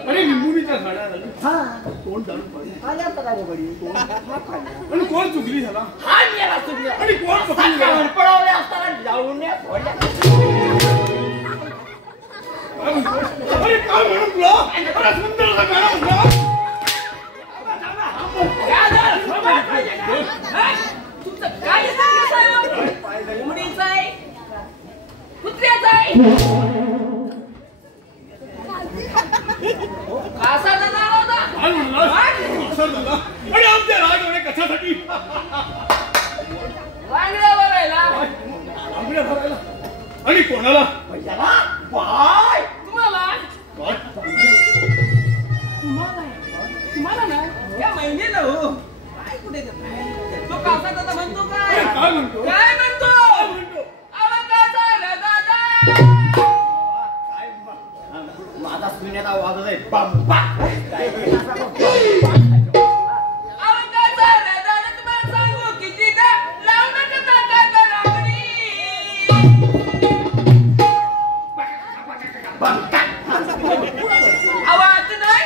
अरे निंबुनीच्या झाडाला हा कोण दारू पाडी आल्या पदा बघडी आणि कोण चुकली झाला हा मेला चुकला आणि कोण पकडून गेला? सकाळ पळवले असताना जाऊन सोडल्या अरे काय म्हणून तुला अरे सुंदर असा गाणं म्हणला तुमचं काय उमडीचं आहे कुत्र्याचं आहे कासा दादा होता काय म्हणला अक्षर दादा आणि आमच्या राजवाडे कशासाठी वांगड्या बघायला आंबड्या भरायला आणि कोणाला बाय तुम्हाला काय? तुम्हाला ना या महिन्याला हो काय कुठे तो कासा दादा म्हणतो काय अरे काय म्हणतो काय म्हणतो काय म्हणतो अहो कासा दादा माझा सुन्याचा आवाज आहे बंबा तुम्हाला सांगू किती लावू नका रावणी आवाज नाही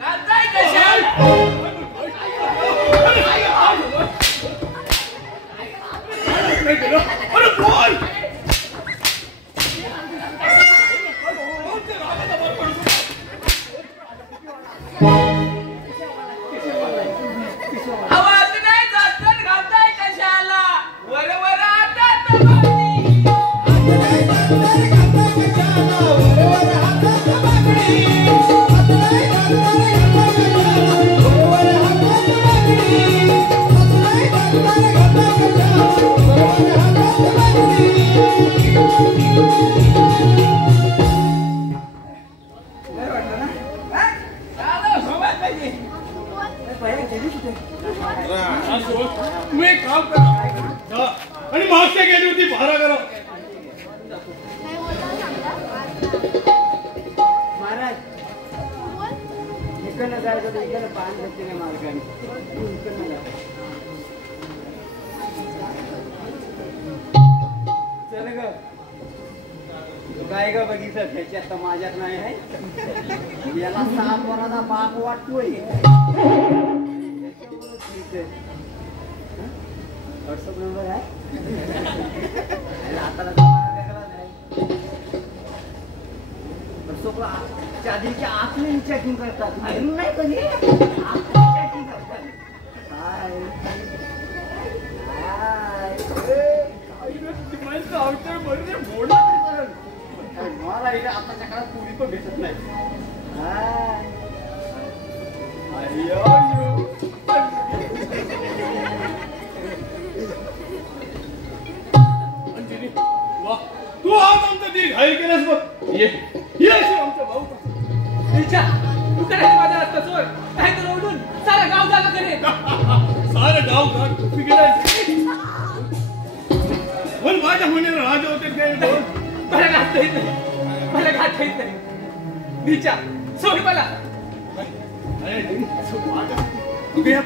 घालताय कशा अरे बोल आवाज नाही घालताय कशाला वर वर आता तुम्ही एक काम करा आणि मागच्या गेली होती भारा करा महाराज इकडनं जायचं तर इकडनं पान भेटते नाही मार्गाने इकडनं जा. चल ग तू काय ग बघितलं त्याच्यात तर माझ्यात नाही आहे याला 6 पोराचा बाप वाटतोय व्हॉट्सअप नंबर आहे आता चादरीच्या आतून चॅटिंग करतात बाहेरून नाही कधी आतून चॅटिंग करतात मला इथे आताच्या काळात पुरी पण भेटत नाही अंजली वा तू आज आमचं दिल घाईल केलंस बघ ये अशी आमचा भाऊ तू करायचं माझ्या रस्ता सोड काय तर ओढून सारा गाव जागा करे सारं गाव घाट टोपी गेलाय पण माझ्या होण्यावर राजा होते काय मला घालता येत नाही मला घालता येत नाही नीचा सोड मला या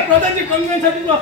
प्रधानची कंगनसाठी तुला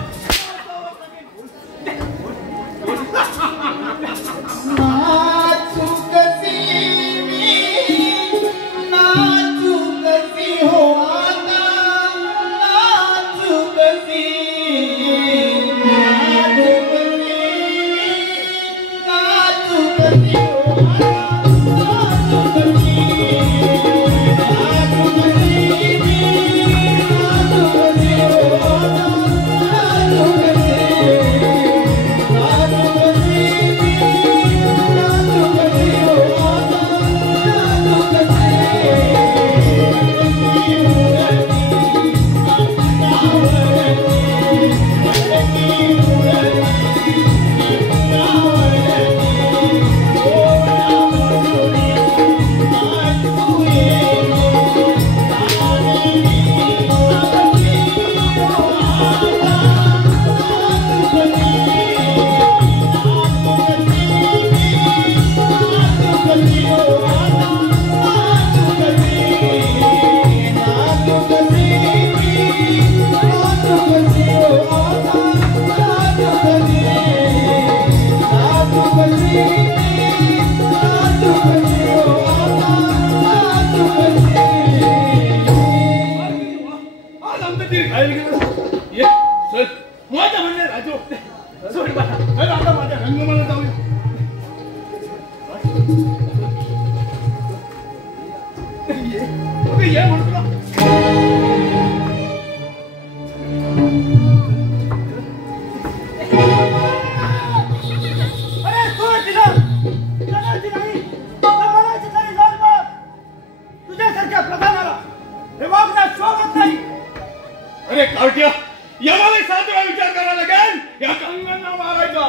याला 7 वेळा विचार करावा लागेल. या कंगनांना मारायचं.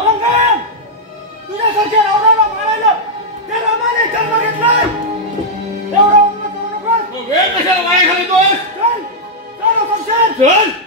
तुझ्यासारख्या रावणाला मारायला त्या रामाने जन्म घेतलाय. एवढा उन्मत करू नकोस. वेळ कशाला वाया घालतोस? चल चल शमशेर. चल.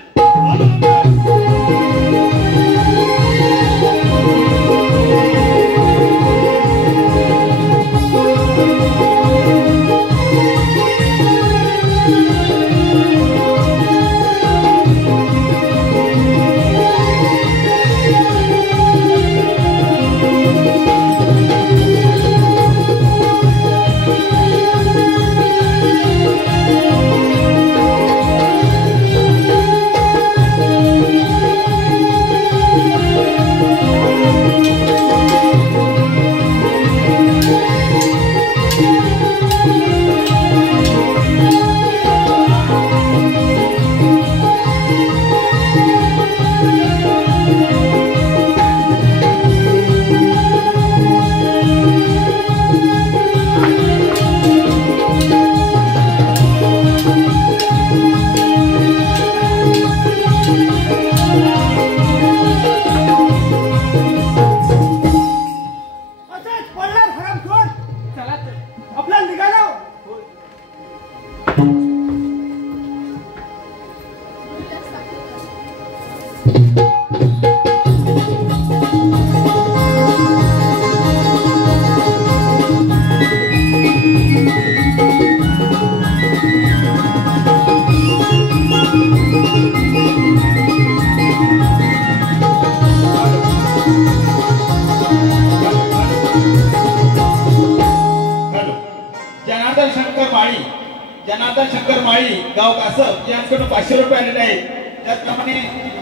जनार्दन शंकर माळी गाव कासप यांच्याकडून 500 रुपये आलेले आहेत. त्याचप्रमाणे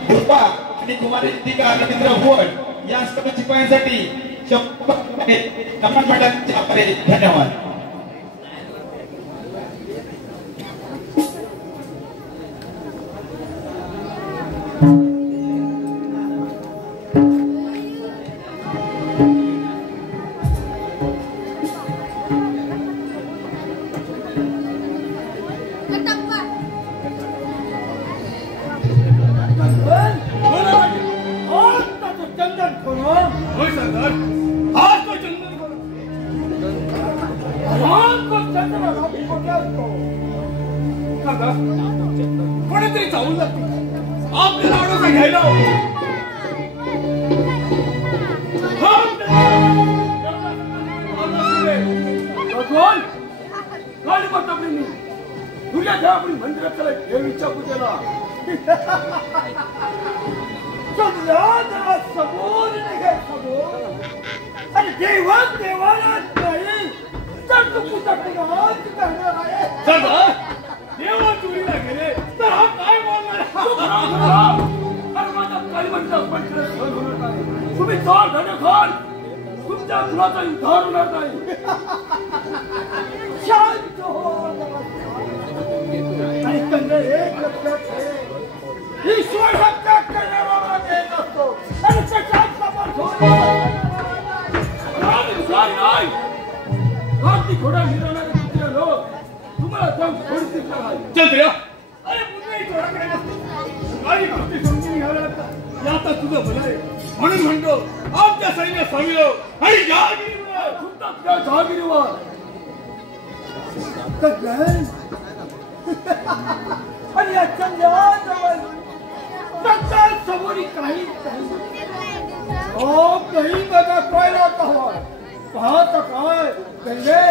दुर्बा आणि कुमारी दीपिका रवींद्र भोट यांच्याकडून शिपायांसाठी 100 रुपये कमांड मंडळाचे आभारी. धन्यवाद. कोणीतरी चावून लागते आपल्याला आडोसा घ्यायला भगवान काय करतो आपण तुझ्या घ्या आपण मंदिरात चला देवीच्या पूजेला समोर निघे समोर आणि देवात देवाला नाही तर तू पूजा करणार आहे. देवा चोरीला गेले तर हा काय बोलणार? माझा काय म्हणतात पण तुम्ही चार धडे खाल तुमच्या मुलाचा उद्धार होणार नाही. शांत हो आणि कंद एक लक्षात ठेव ईश्वर हत्या करणारा देत असतो आणि त्याच्यात समर्थ नाही रात्री घोडा मिरवणारे दुसरे लोक तुम्हाला जाऊन सोडतील का? चंद्र अरे मुलगी थोडाकडे काही गोष्टी समजून घ्याव्या लागतात. आता तुझं भलं आहे म्हणून म्हणतो आमच्या सैन्य सामीलो आणि जहागिरीवर खुद्दात त्या जहागिरीवर आणि या चंद्राजवळ सत्तर समोरी काही हो काही बघा कळला का पाहता काय गंगे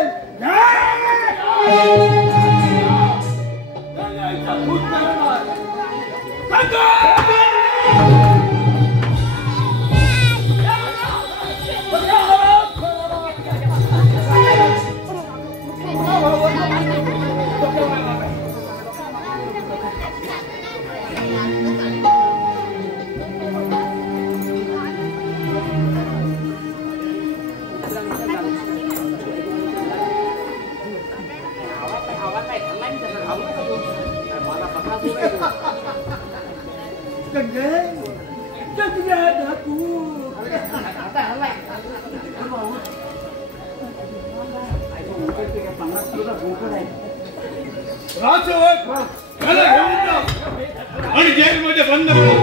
त्याला घेऊन जा आणि जेलमध्ये बंद करा.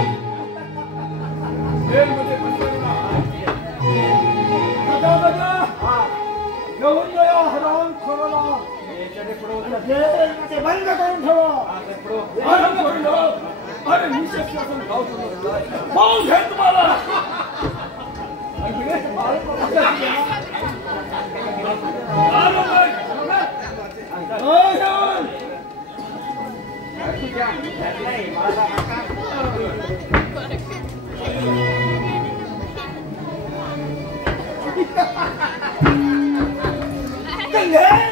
जेलमध्ये बंद करा. घेऊन जा या हरामखोराला. जेलमध्ये बंद करून ठेवा. आराम करून ठेवा. अरे निश्चित शासन गाव पाहून घे तुम्हाला.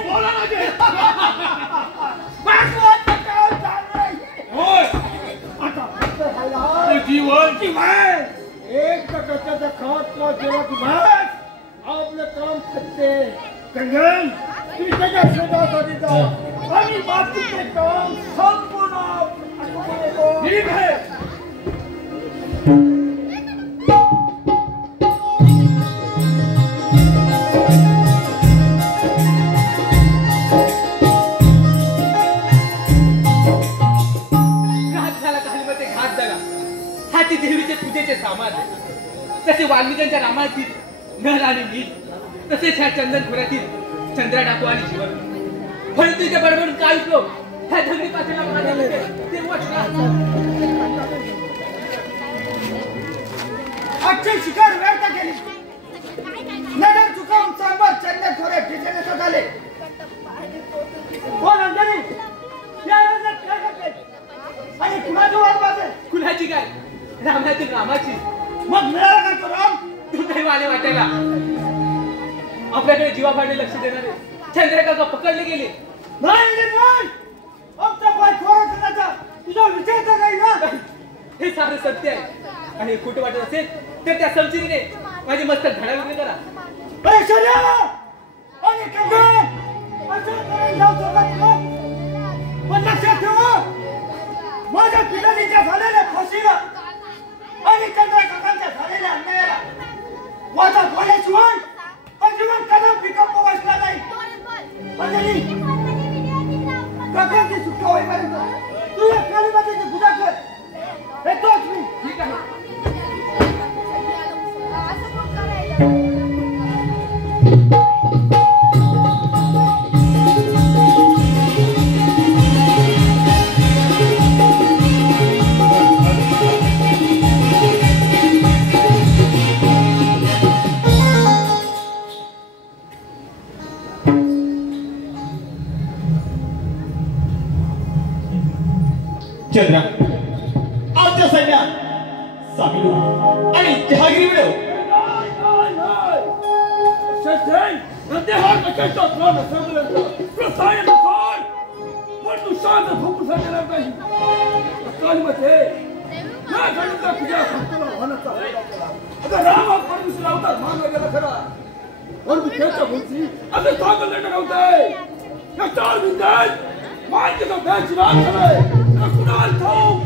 बोला ना ते. जीवन एक टक्क्याचा खात केला तुम्हाला आपलं काम करते. कंगन तुम्ही त्याच्या शोधासाठी जा आणि बाकीचे काम संपूर्ण ठीक आहे. देवीचे पूजेचे सामान तसे वाल्मिकांच्या रामायणातील नर आणि नील तसेच ह्या चंदनपुरातील चंद्रा डाकू आणि जीवन. परंतु इथे बडबडून काय उपयोग? ह्या धगडी पाठीला आजची शिकार व्यर्थ केली. नगर चुकावून सांबार चंदन थोडे ठिकाणी आले. कोण अंजली आणि कुणाची वाट वाटेल? कुणाची काय? रामातील रामाची. मग मिळाला का तो राम? दुर्दैवाने वाटायला आपल्याकडे जीवाभाडे लक्ष देणारे चंद्रकाका पकडले गेले. नाही आमचा पाय खोरा तुझा विचार तर नाही ना. हे सारं सत्य आहे आणि हे खोटं वाटत असेल तर त्या समजिरीने माझे मस्तक धडाविक्री करा. अरे शर्या आणि कंगन असं करायला जाऊ शकत नाही. पण लक्षात ठेवा माझ्या पिढीच्या झालेल्या फाशीला आणि चंद्रकाकांच्या झालेल्या अन्यायाला माझा डोळ्याशिवाय अजिबात कदा पिकअप बसला नाही. अंजली काकांची सुटका होईपर्यंत तू या कालीमातेची पूजा कर. हे तोच मी. ठीक आहे. चंद्रा आमच्या सैन्यात सामील हो आणि जहागिरी मिळव. राम परमेश्वर अवतार मानला गेला खरा परंतु त्याच्या भोवती असं चांगलं लढणं नव्हतंय. या चार बिंदात माझ्या बॅच रात झालाय. कुणाल ठाऊ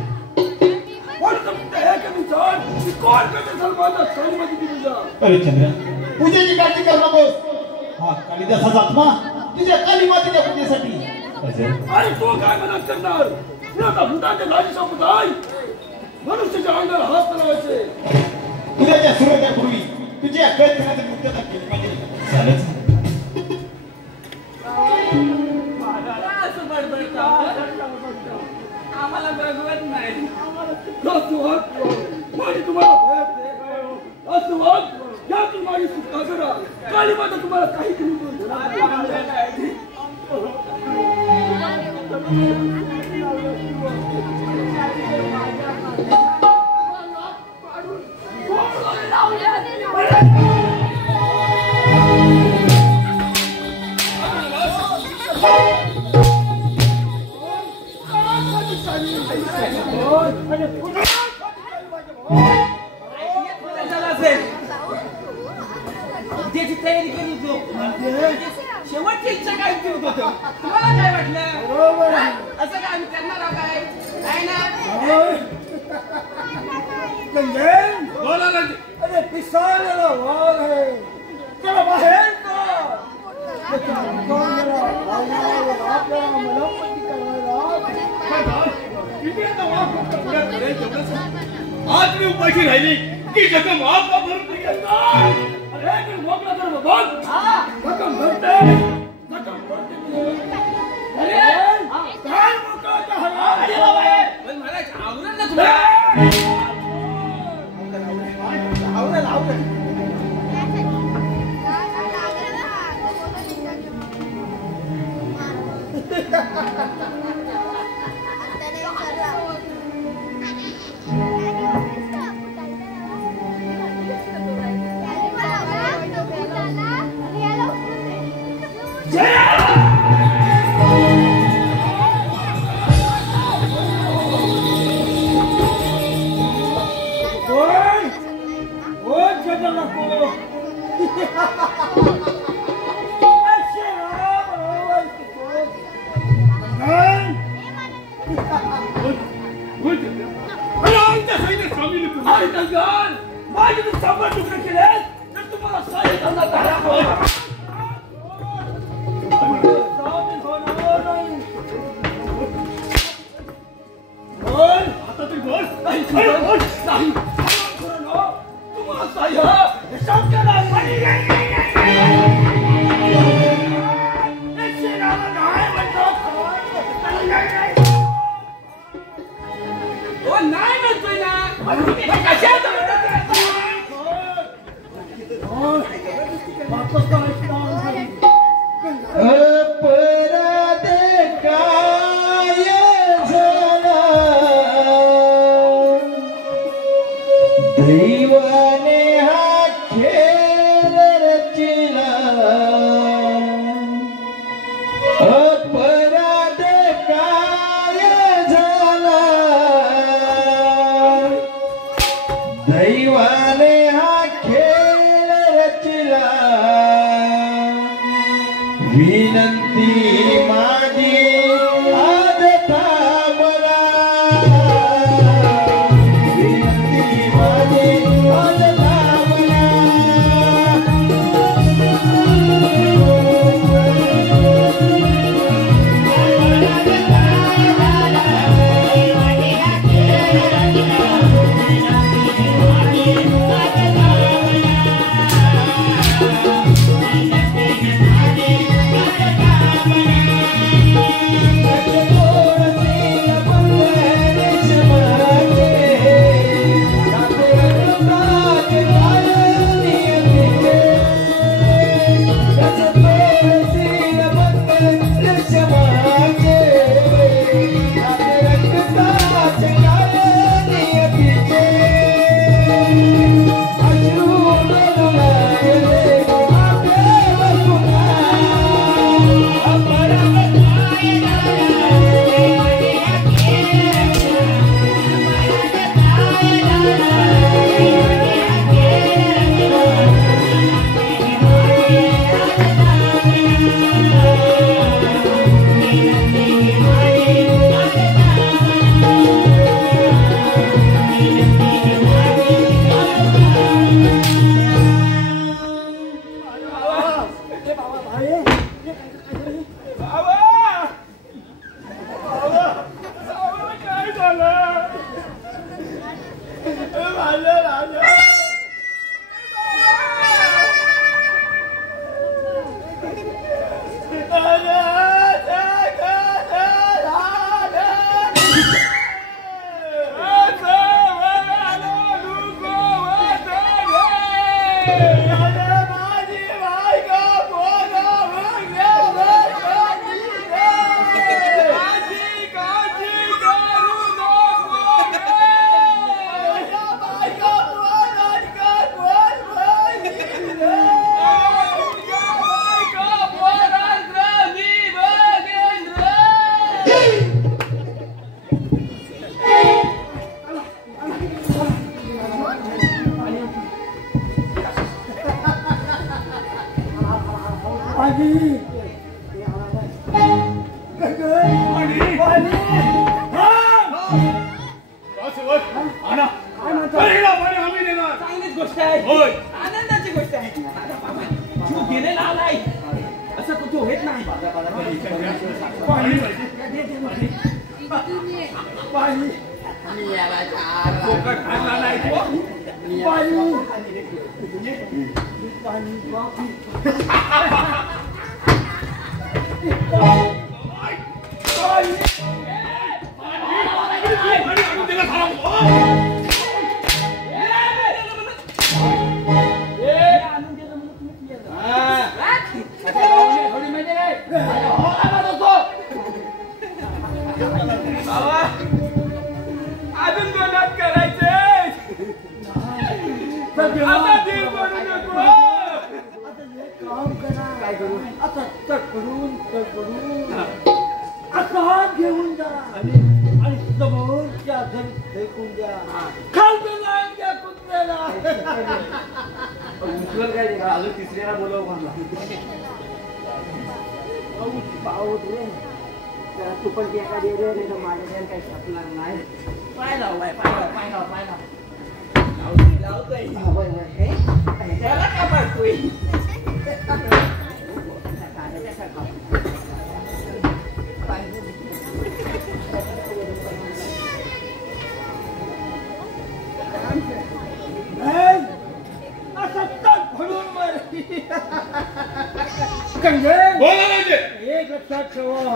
परंतु हे कधी चाल की कोण कधी सलमानला सलमती दिली जा. अरे चंद्रा पूजेची काळजी करू नकोस. हा कालिदासाचा आत्मा तुझ्या काली मातेच्या पूजेसाठी. अरे तो काय मदत करणार? आता भूतांच्या लाजी संपत आहे. मनुष्याच्या अंगाला हात लावायचे. उद्याच्या सूर्योदयापूर्वी तुझ्या कैदखान्याची मुक्तता केली पाहिजे. चालेल. आम्हाला बघवत नाही. माझी तुम्हाला असं वाद यातून माझी सुटका करा. काली माता तुम्हाला काही करून त्याची तयारी केली होतो. शेवटची इच्छा काय केली होतं? तुम्हाला काय वाटलं? असं काय आम्ही करणार आहोत काय? नाही ना. बोला ना ते. अरे पिसाळलेला वाघ आहे. त्याला बाहेर आपल्याला मलमपट्टी करायला इंडियाचा माफ फक्त पुण्यात पडेल तेवढंच. आज मी उपाशी राहिली की जगं माफ का भरून निघेल. अरे तू मोकळा कर बघ. रक्कम भरते रक्कम भरते. अरे काय मोकळा का हवा पण मला आवडत ना तुला. आवडेल. माझे तू शंभर तुकडे केले तर तुम्हाला साडे धंदा करा. आता तरी बोल. नाही तुम्हाला साह्य शंकर नाही म्हणतोय ना. कशात दैवाने हा खेळ रचिला. अपराध काय झाला. दैवाने हा खेळ रचिला. विनंती माझी आज थांबला. विनंती माझी आज थांबला. चांगलीच गोष्ट आहे. आनंदाची गोष्ट आहे. जीव गेलेला आलाय असं कुठे होत नाही. पाणी फुकट खाल्ला नाही तो. पाणी पाणी अजून दोनात करायचे आता देव बनू नको. काम करा. काय करू आता? तकडून असा हात घेऊन जा आणि समोरच्या धन फेकून द्या. खालचं लाईन द्या कुत्र्याला. उचल काय नाही का? अजून तिसऱ्याला बोलव म्हणला. पाहू दे जरा तू पण एका दे रे रे माझ्या काही सापणार नाही. पाय लावलाय पाय लावतोय. त्याला का पाडतोय? असं तक फडून मार. बोला म्हणजे एक लक्षात ठेवा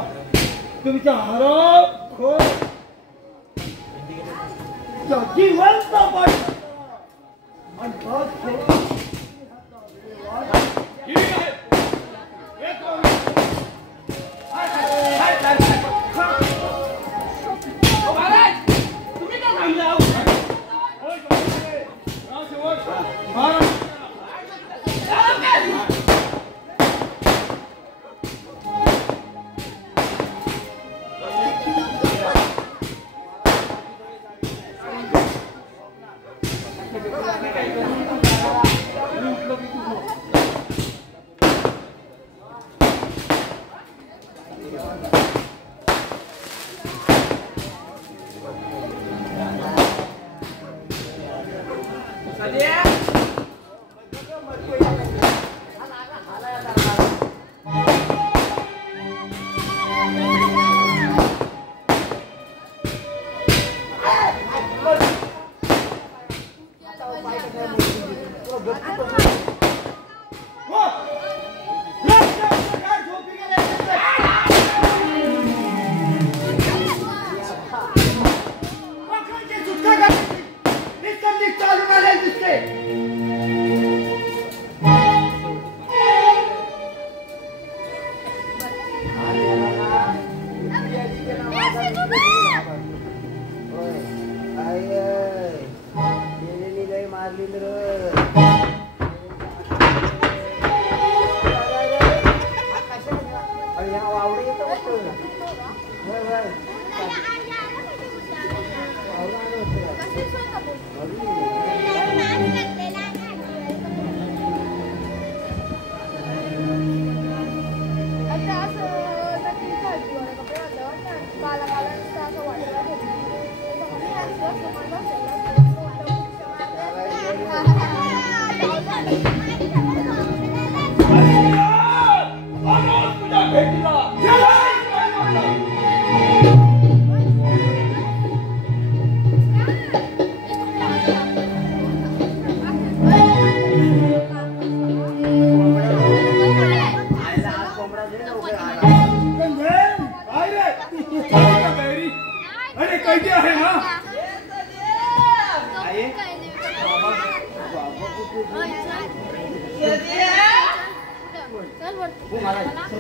तुमचा हराम खोर जिवंत पाहिजे आणि बस तुम्ही काय सांगला?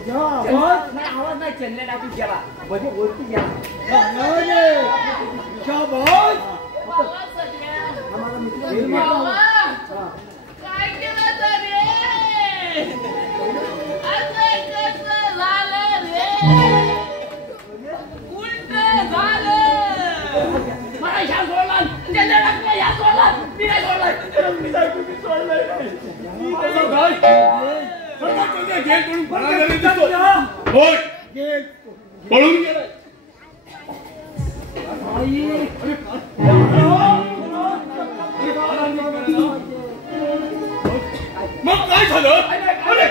आवाज नाही चेन्नई टाकून गेला म्हणजे वरती गेला. काय केलं तरी असं कसं झालं रे? उलट झालं. मला ह्या सोडला त्याच्या टाकला ह्या सोडला मी नाही सोडलाय. मी नाही तुम्ही सोडलाय. पळून गेलाय. मग काय झालं? अरे काय झालं?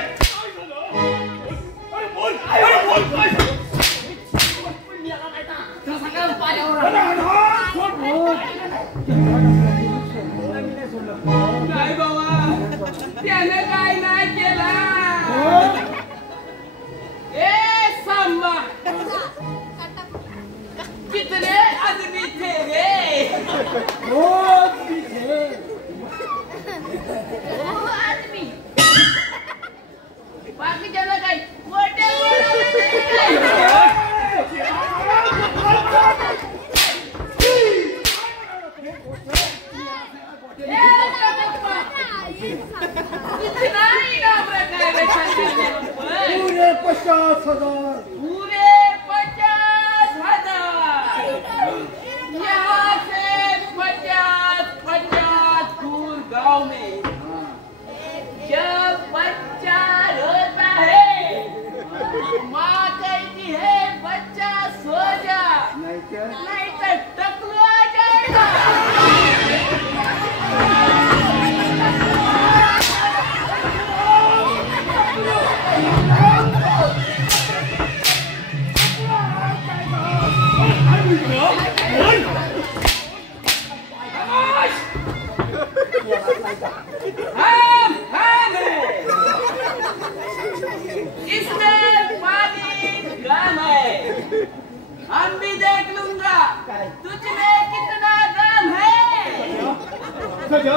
अरे बोल, अरे बोल काय झालं? इतना इनाम रखा है शंकर पर पूरे 50,000 पूरे 50,000 यहाँ से 50 दूर गांव में जब बच्चा रोता है माँ कहती है बच्चा सो जा नहीं तो टकलू आ जाएगा। इसमें पानी गरम है हम भी देख लूंगा तुझमें कितना दम है। जो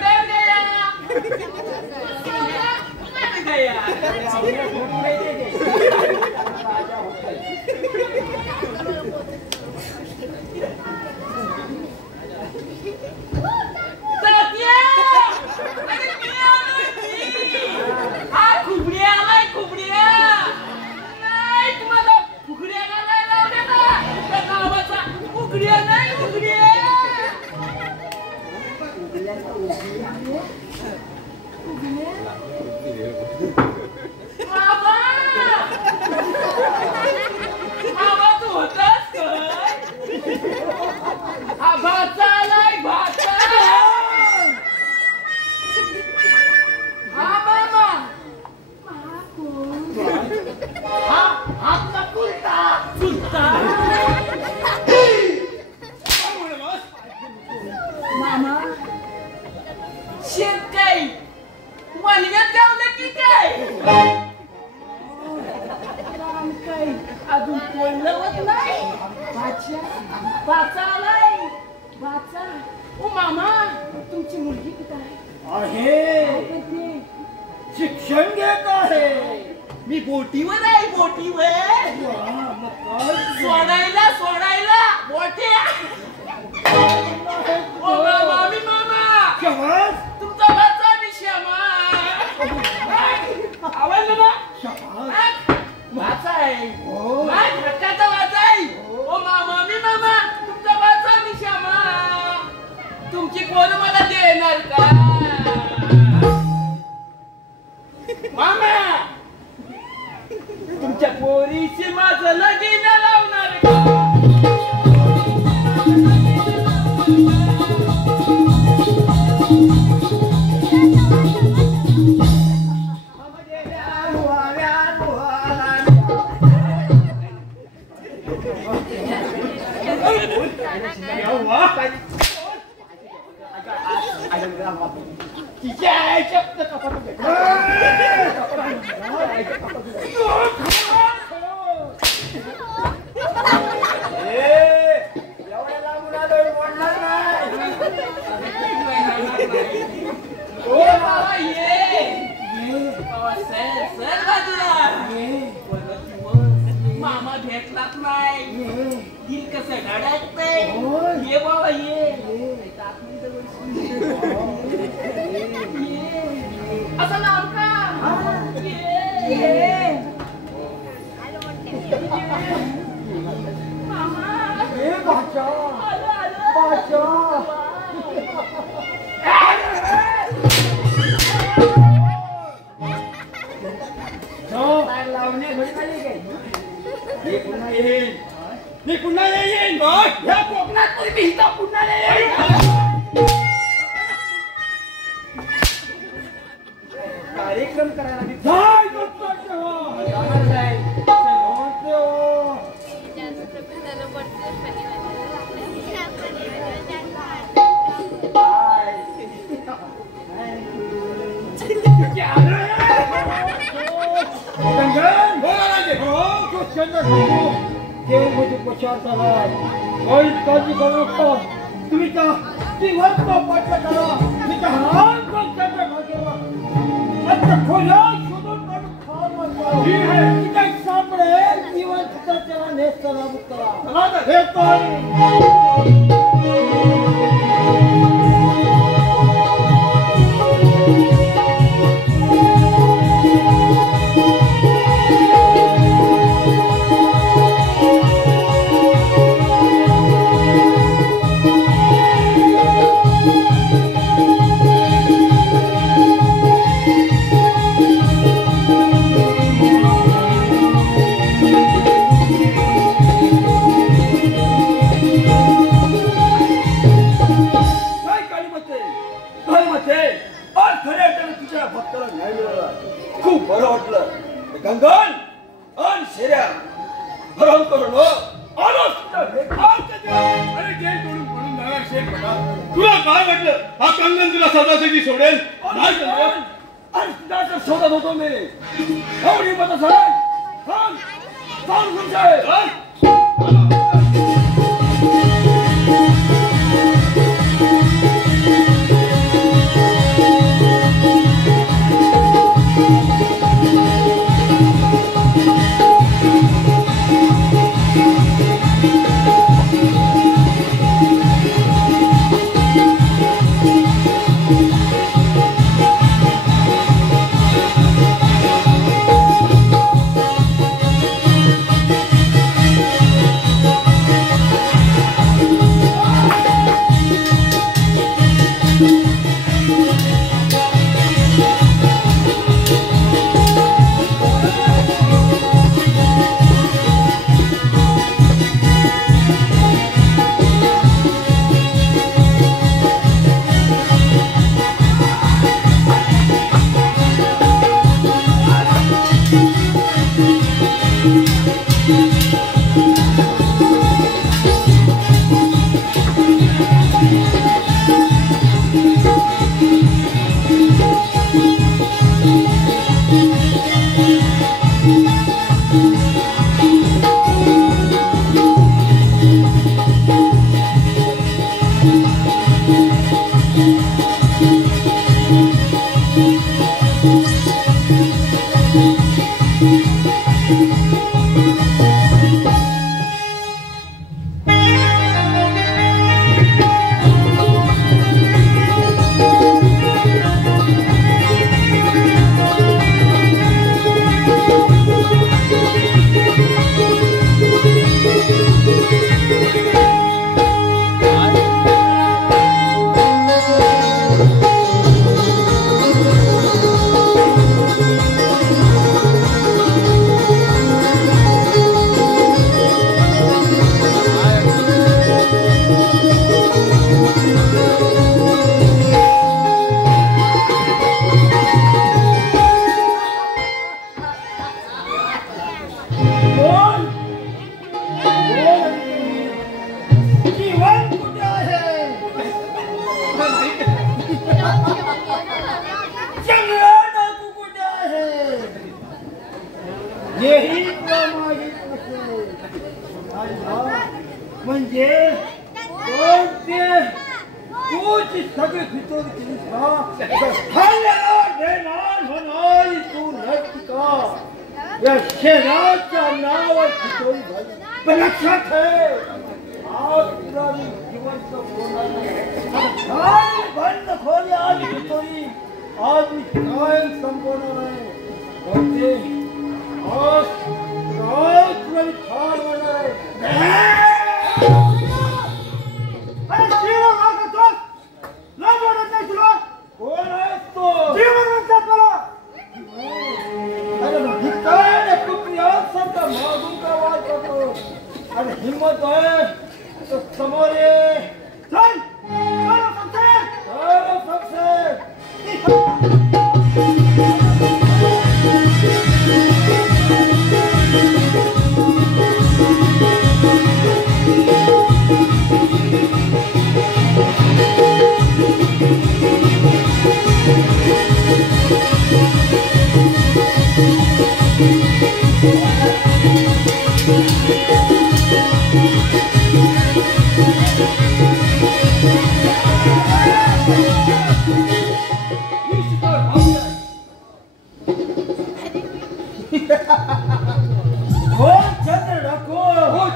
डर गया मर गया। अजून कोणलंच नाही बाचा ओ मामा तुमची मुलगी कुठे आहे? शिक्षण घेत आहे मी बोटीवर आहे बोटीवर सोडायला बोट्या ओ मामा मी मामा तुमचा भाचा मी श्यामा आवडलं ना भाचा आहे हक्काचा भाचा आहे ओ मामा मी मामा तुमचा भाचा मी श्यामा तुमची कोण मला देणार का मामा तुमच्या पोरीशी माझं लगीन लावणार का? मामा भेटलाच नाही दिल कसं धडकतंय ये बाबा ये असं नाव का मामा मी पुन्हा येईन या कोकणात पुन्हा येईन कार्यक्रम करायला काळजी करू नका तुम्ही दिवस पाठला करा मी खोल्या शोधून चला तर भेटतोय. खूप बरं वाटलं. गंगन आणि शेऱ्या भरम करून अरे जेल तोडून पळून जाणार शेख बघा. तुला काय वाटलं हा कंगन तुला सदासाठी सोडेल? नाही कंगन. आणि तुझ्या शोधत होतो मी. एवढी मत सांग सांग सांग तुमच्या म्हणजे तूची सगळी फितोर केली तू नका या शहराच्या नावावर फितोरी झाली. पण लक्षात ठेव आज तुला मी जिवंत बोलणार नाही. बंद खोली आज फितोरी आज मी कायम संपवणार आहे. आज तुला मी ठार होणार आहे. कोण आहेस तो? जीवन म्हणतात मला. अरे भिकाऱ्या कुत्र्यासारखा मागून का वाद करतो? अरे हिम्मत आहे तर समोर ये. चल सबसे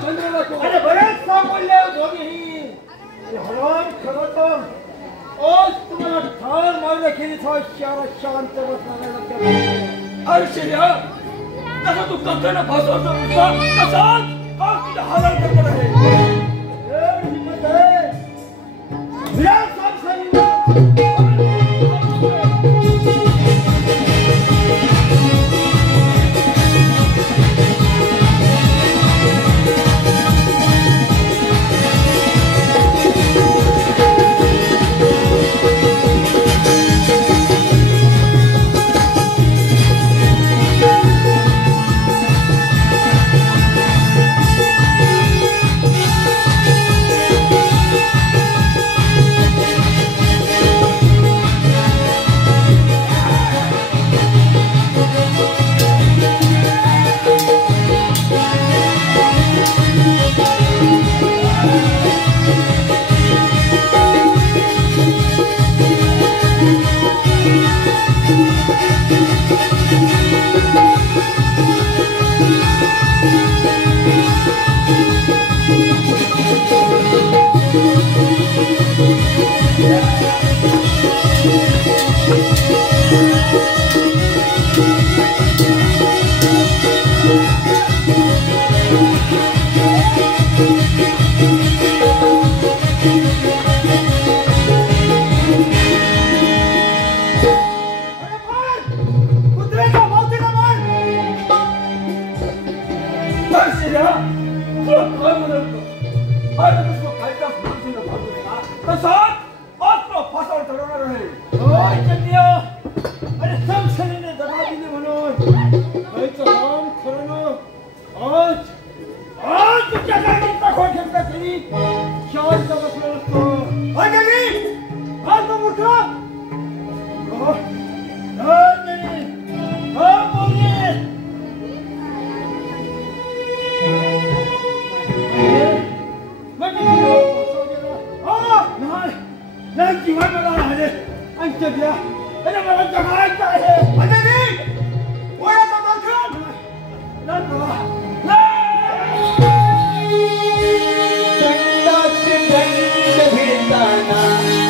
चंद्र नको. तुम्हाला ठार मारलं की शहरात शांत बसणार अरे शेर्या तसा तू कक्कना भासवतो तसाच तुझ्या हालात करणार आहे एवढी हिंमत आहे विराट साहेब सांगितलं दंडाचे दंड भिडताना